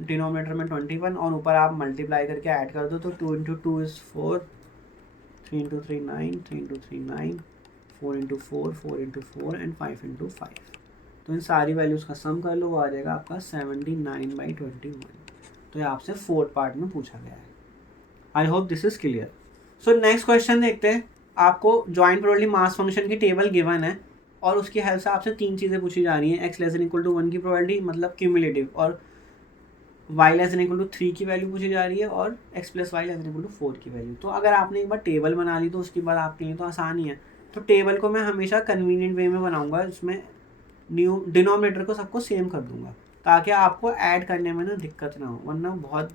डिनोमिनेटर में 21 और ऊपर आप मल्टीप्लाई करके ऐड कर दो, तो 2 × 2 = 4, 3 × 3 9, 3 × 3 9, 4 × 4 4 × 4 एंड 5 × 5। तो इन सारी वैल्यूज़ का सम कर लो, वो आ जाएगा आपका 79/21। तो ये आपसे 4th पार्ट में पूछा गया है। I hope this is clear. So next question देखते हैं। आपको जॉइंट प्रोबेबिलिटी मास फंक्शन की टेबल गिवन है और उसकी हेल्प से आपसे 3 चीज़ें पूछी जा रही हैं। x < 1 की प्रोबेबिलिटी मतलब क्यूमुलेटिव, और y < 3 की वैल्यू पूछी जा रही है, और x + y < 4 की वैल्यू। तो अगर आपने एक बार टेबल बना ली तो उसके बाद आपके लिए तो आसान ही है। तो टेबल को मैं हमेशा कन्वीनियंट वे में बनाऊंगा, जिसमें डिनोमिनेटर को सबको सेम कर दूंगा, ताकि आपको ऐड करने में ना दिक्कत ना हो, वरना बहुत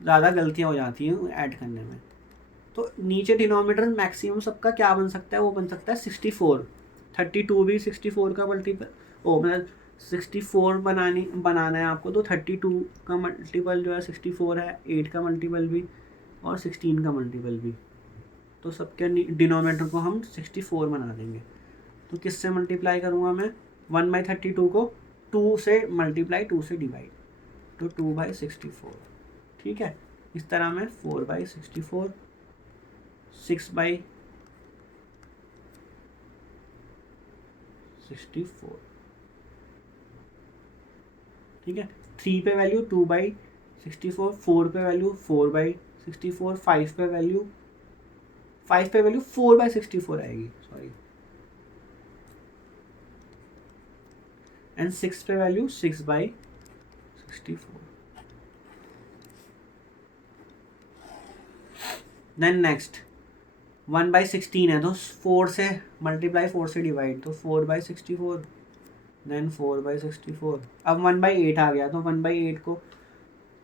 ज़्यादा गलतियाँ हो जाती हैं ऐड करने में। तो नीचे डिनोमिनेटर मैक्सिमम सबका क्या बन सकता है, वो बन सकता है 64। 32 भी 64 का मल्टीपल, मतलब 64 बनाना है आपको, तो 32 का मल्टीपल जो है 64 है, 8 का मल्टीपल भी और 16 का मल्टीपल भी। तो सबके डिनोमिनेटर को हम 64 बना देंगे। तो किससे मल्टीप्लाई करूँगा मैं, 1/32 को 2 से मल्टीप्लाई, 2 से डिवाइड, तो 2/64। ठीक है, इस तरह मैं 4/64, 6/64। ठीक है, 3 पे वैल्यू 2/64, 4 पे वैल्यू 4/64, 5 पे वैल्यू 4/64 आएगी, सॉरी, एंड 6 पे वैल्यू 6/64। देन नेक्स्ट 1/16 है, तो 4 से मल्टीप्लाई, 4 से डिवाइड, तो 4/64, देन 4/64। अब 1/8 आ गया, तो 1/8 को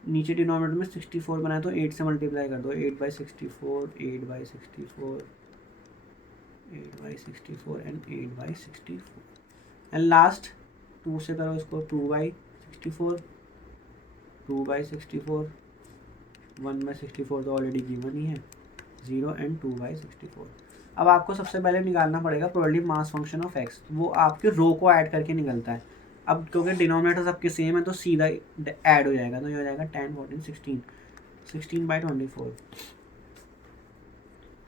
नीचे डिनोमिनेटर में 64 बनाया, तो 8 से मल्टीप्लाई कर दो, 8/64, 8/64, 8/64 एंड 8/64, एंड लास्ट 2 से करो इसको, 2/64, 2/64, 1/64 तो ऑलरेडी गिवन ही है, 0 एंड 2/64। अब आपको सबसे पहले निकालना पड़ेगा probability mass function of x, वो आपके रो को ऐड करके निकलता है। अब क्योंकि डिनोमिनेटर सबके सेम है तो सीधा ऐड हो जाएगा, तो ये हो जाएगा 10 14 16, 16/24।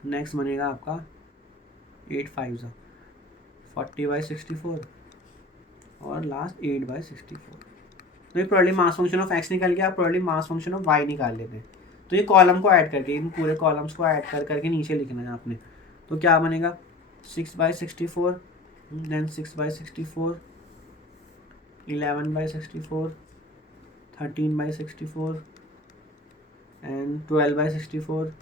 नेक्स्ट बनेगा आपका 8 5 40/64, और लास्ट 8/64। तो ये probability mass function of x निकल गया। आप probability mass function of y निकाल लेते हैं। तो ये कॉलम को ऐड करके, इन पूरे कॉलम्स को ऐड कर करके नीचे लिखना है आपने। तो क्या बनेगा 6/64, देन 6/64, 11/64, 13/64 एंड 12/64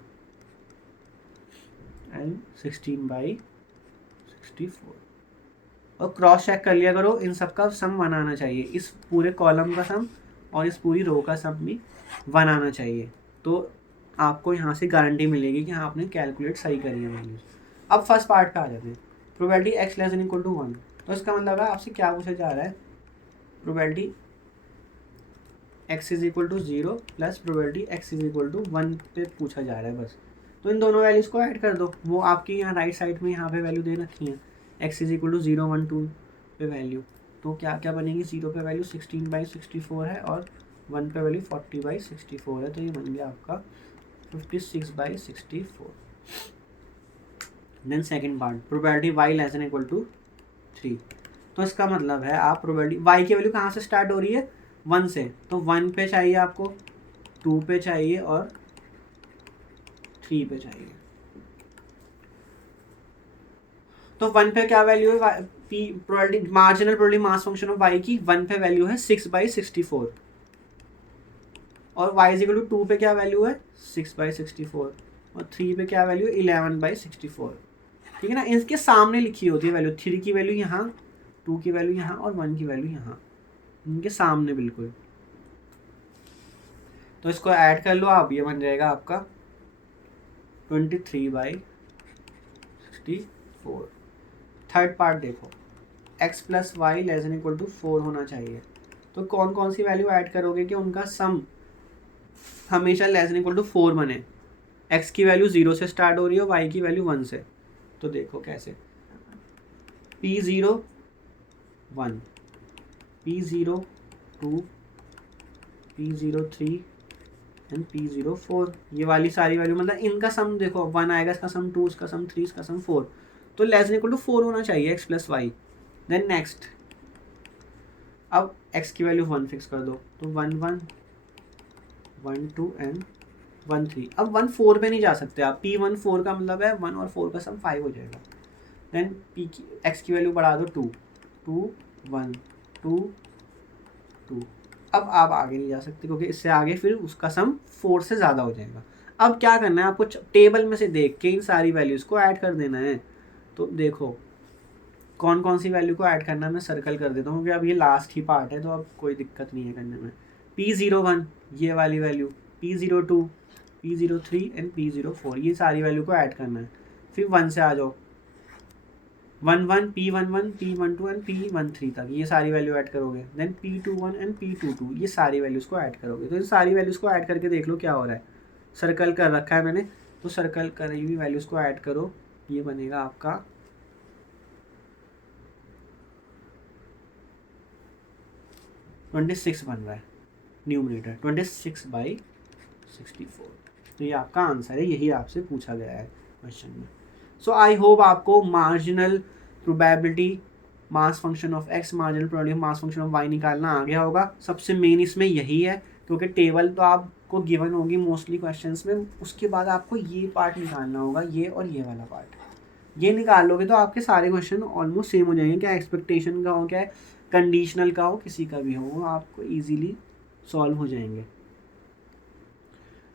एंड 16/64। और क्रॉस चेक कर लिया करो, इन सब का सम 1 आना चाहिए। इस पूरे कॉलम का सम और इस पूरी रो का सम भी 1 आना चाहिए। तो आपको यहाँ से गारंटी मिलेगी कि हाँ आपने कैलकुलेट सही करी है वैल्यूज। अब फर्स्ट पार्ट पे आ जाते हैं, probability x less than equal to 1। तो इसका मतलब है आपसे क्या पूछा जा रहा है, probability x is equal to 0 plus probability x is equal to 1 पे पूछा जा रहा है बस। तो इन दोनों वैल्यूज़ को ऐड कर दो। वो आपकी यहाँ राइट साइड में यहाँ पे वैल्यू दे रखी है, x इज इक्वल टू 0, 1, 2 पे वैल्यू। तो क्या क्या बनेगी, 0 पे वैल्यू 16/64 है और 1 पे वैल्यू 40/64 है। तो ये बन गया आपका 56/64। Then second part, probability y less than equal to 3। तो इसका मतलब है आप प्रोबेबिलिटी y की वैल्यू कहाँ से स्टार्ट हो रही है, 1 से। तो 1 पे चाहिए आपको, 2 पे चाहिए और 3 पे चाहिए। तो 1 पे क्या वैल्यू है, probability marginal probability mass function of y की 1 पे वैल्यू है 6/64 और y इज इक्वल टू 2 पे क्या वैल्यू है 6/64 और 3 पे क्या वैल्यू है 11/64। ठीक है ना, इसके सामने लिखी होती है वैल्यू। 3 की वैल्यू यहाँ, 2 की वैल्यू यहाँ और 1 की वैल्यू यहाँ, इनके सामने बिल्कुल। तो इसको ऐड कर लो आप, ये बन जाएगा आपका 23/64। थर्ड पार्ट देखो, x plus Y less than equal to 4 होना चाहिए। तो कौन कौन सी वैल्यू ऐड करोगे कि उनका सम हमेशा लेस देन इक्वल टू 4 बने। x की वैल्यू 0 से स्टार्ट हो रही है और y की वैल्यू 1 से। तो देखो कैसे, P0 1, P0 2, P0 3 and P0 4। ये वाली सारी वैल्यू मतलब इनका सम देखो 1 आएगा, इसका सम 2, इसका सम 3, इसका सम 4। तो लेस देन इक्वल टू 4 होना चाहिए x plus Y. Then next, अब x की वैल्यू 1 फिक्स कर दो। तो 1 1, 1 2 एंड 1 3। अब 1 4 पे नहीं जा सकते आप, P1 4 का मतलब है 1 और 4 का सम 5 हो जाएगा। देन x की वैल्यू बढ़ा दो 2, 2 1 2 2। अब आप आगे नहीं जा सकते क्योंकि इससे आगे फिर उसका सम 4 से ज़्यादा हो जाएगा। अब क्या करना है आपको, टेबल में से देख के इन सारी वैल्यूज़ को ऐड कर देना है। तो देखो कौन कौन सी वैल्यू को ऐड करना है, मैं सर्कल कर देता हूँ क्योंकि अब ये लास्ट ही पार्ट है तो अब कोई दिक्कत नहीं है करने में। P01 ये वाली value, P02, P03 and P04 ये सारी वैल्यू को ऐड करना है। फिर 1 से आ जाओ, 1 1, P11, P12 एंड P13 तक ये सारी वैल्यू ऐड करोगे। देन P21 एंड P22 ये सारी वैल्यूज़ को ऐड करोगे। तो इन सारी वैल्यूज़ को ऐड करके देख लो क्या हो रहा है। सर्कल कर रखा है मैंने, तो सर्कल करी हुई वैल्यूज़ को ऐड करो। ये बनेगा आपका 26 बन रहा है न्यूमरेटर, 26/64। तो ये आपका आंसर है, यही आपसे पूछा गया है क्वेश्चन में। सो आई होप आपको marginal probability mass function of x, marginal probability mass function of y निकालना आ गया होगा। सबसे मेन इसमें यही है क्योंकि टेबल तो आपको गिवन होगी मोस्टली क्वेश्चंस में, उसके बाद आपको ये पार्ट निकालना होगा, ये और ये वाला पार्ट। ये निकाल लोगे तो आपके सारे क्वेश्चन ऑलमोस्ट सेम हो जाएंगे, क्या एक्सपेक्टेशन का हो, क्या कंडीशनल का हो, किसी का भी हो, वो आपको ईजीली सॉल्व हो जाएंगे।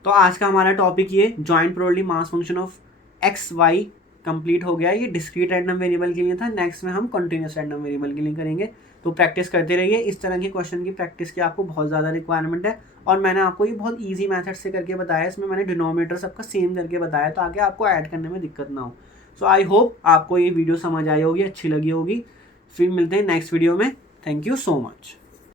तो आज का हमारा टॉपिक ये joint probability mass function of X Y complete हो गया। ये डिस्क्रीट रैंडम वेरिएबल के लिए था, नेक्स्ट में हम कंटिन्यूस रैंडम वेरिएबल के लिए करेंगे। तो प्रैक्टिस करते रहिए, इस तरह के क्वेश्चन की प्रैक्टिस की आपको बहुत ज़्यादा रिक्वायरमेंट है और मैंने आपको ये बहुत ईजी मेथड से करके बताया। इसमें मैंने डिनोमिनेटर सबका सेम करके बताया तो आगे आपको ऐड करने में दिक्कत ना हो। सो आई होप आपको ये वीडियो समझ आई होगी, अच्छी लगी होगी। फिर मिलते हैं नेक्स्ट वीडियो में। Thank you so much.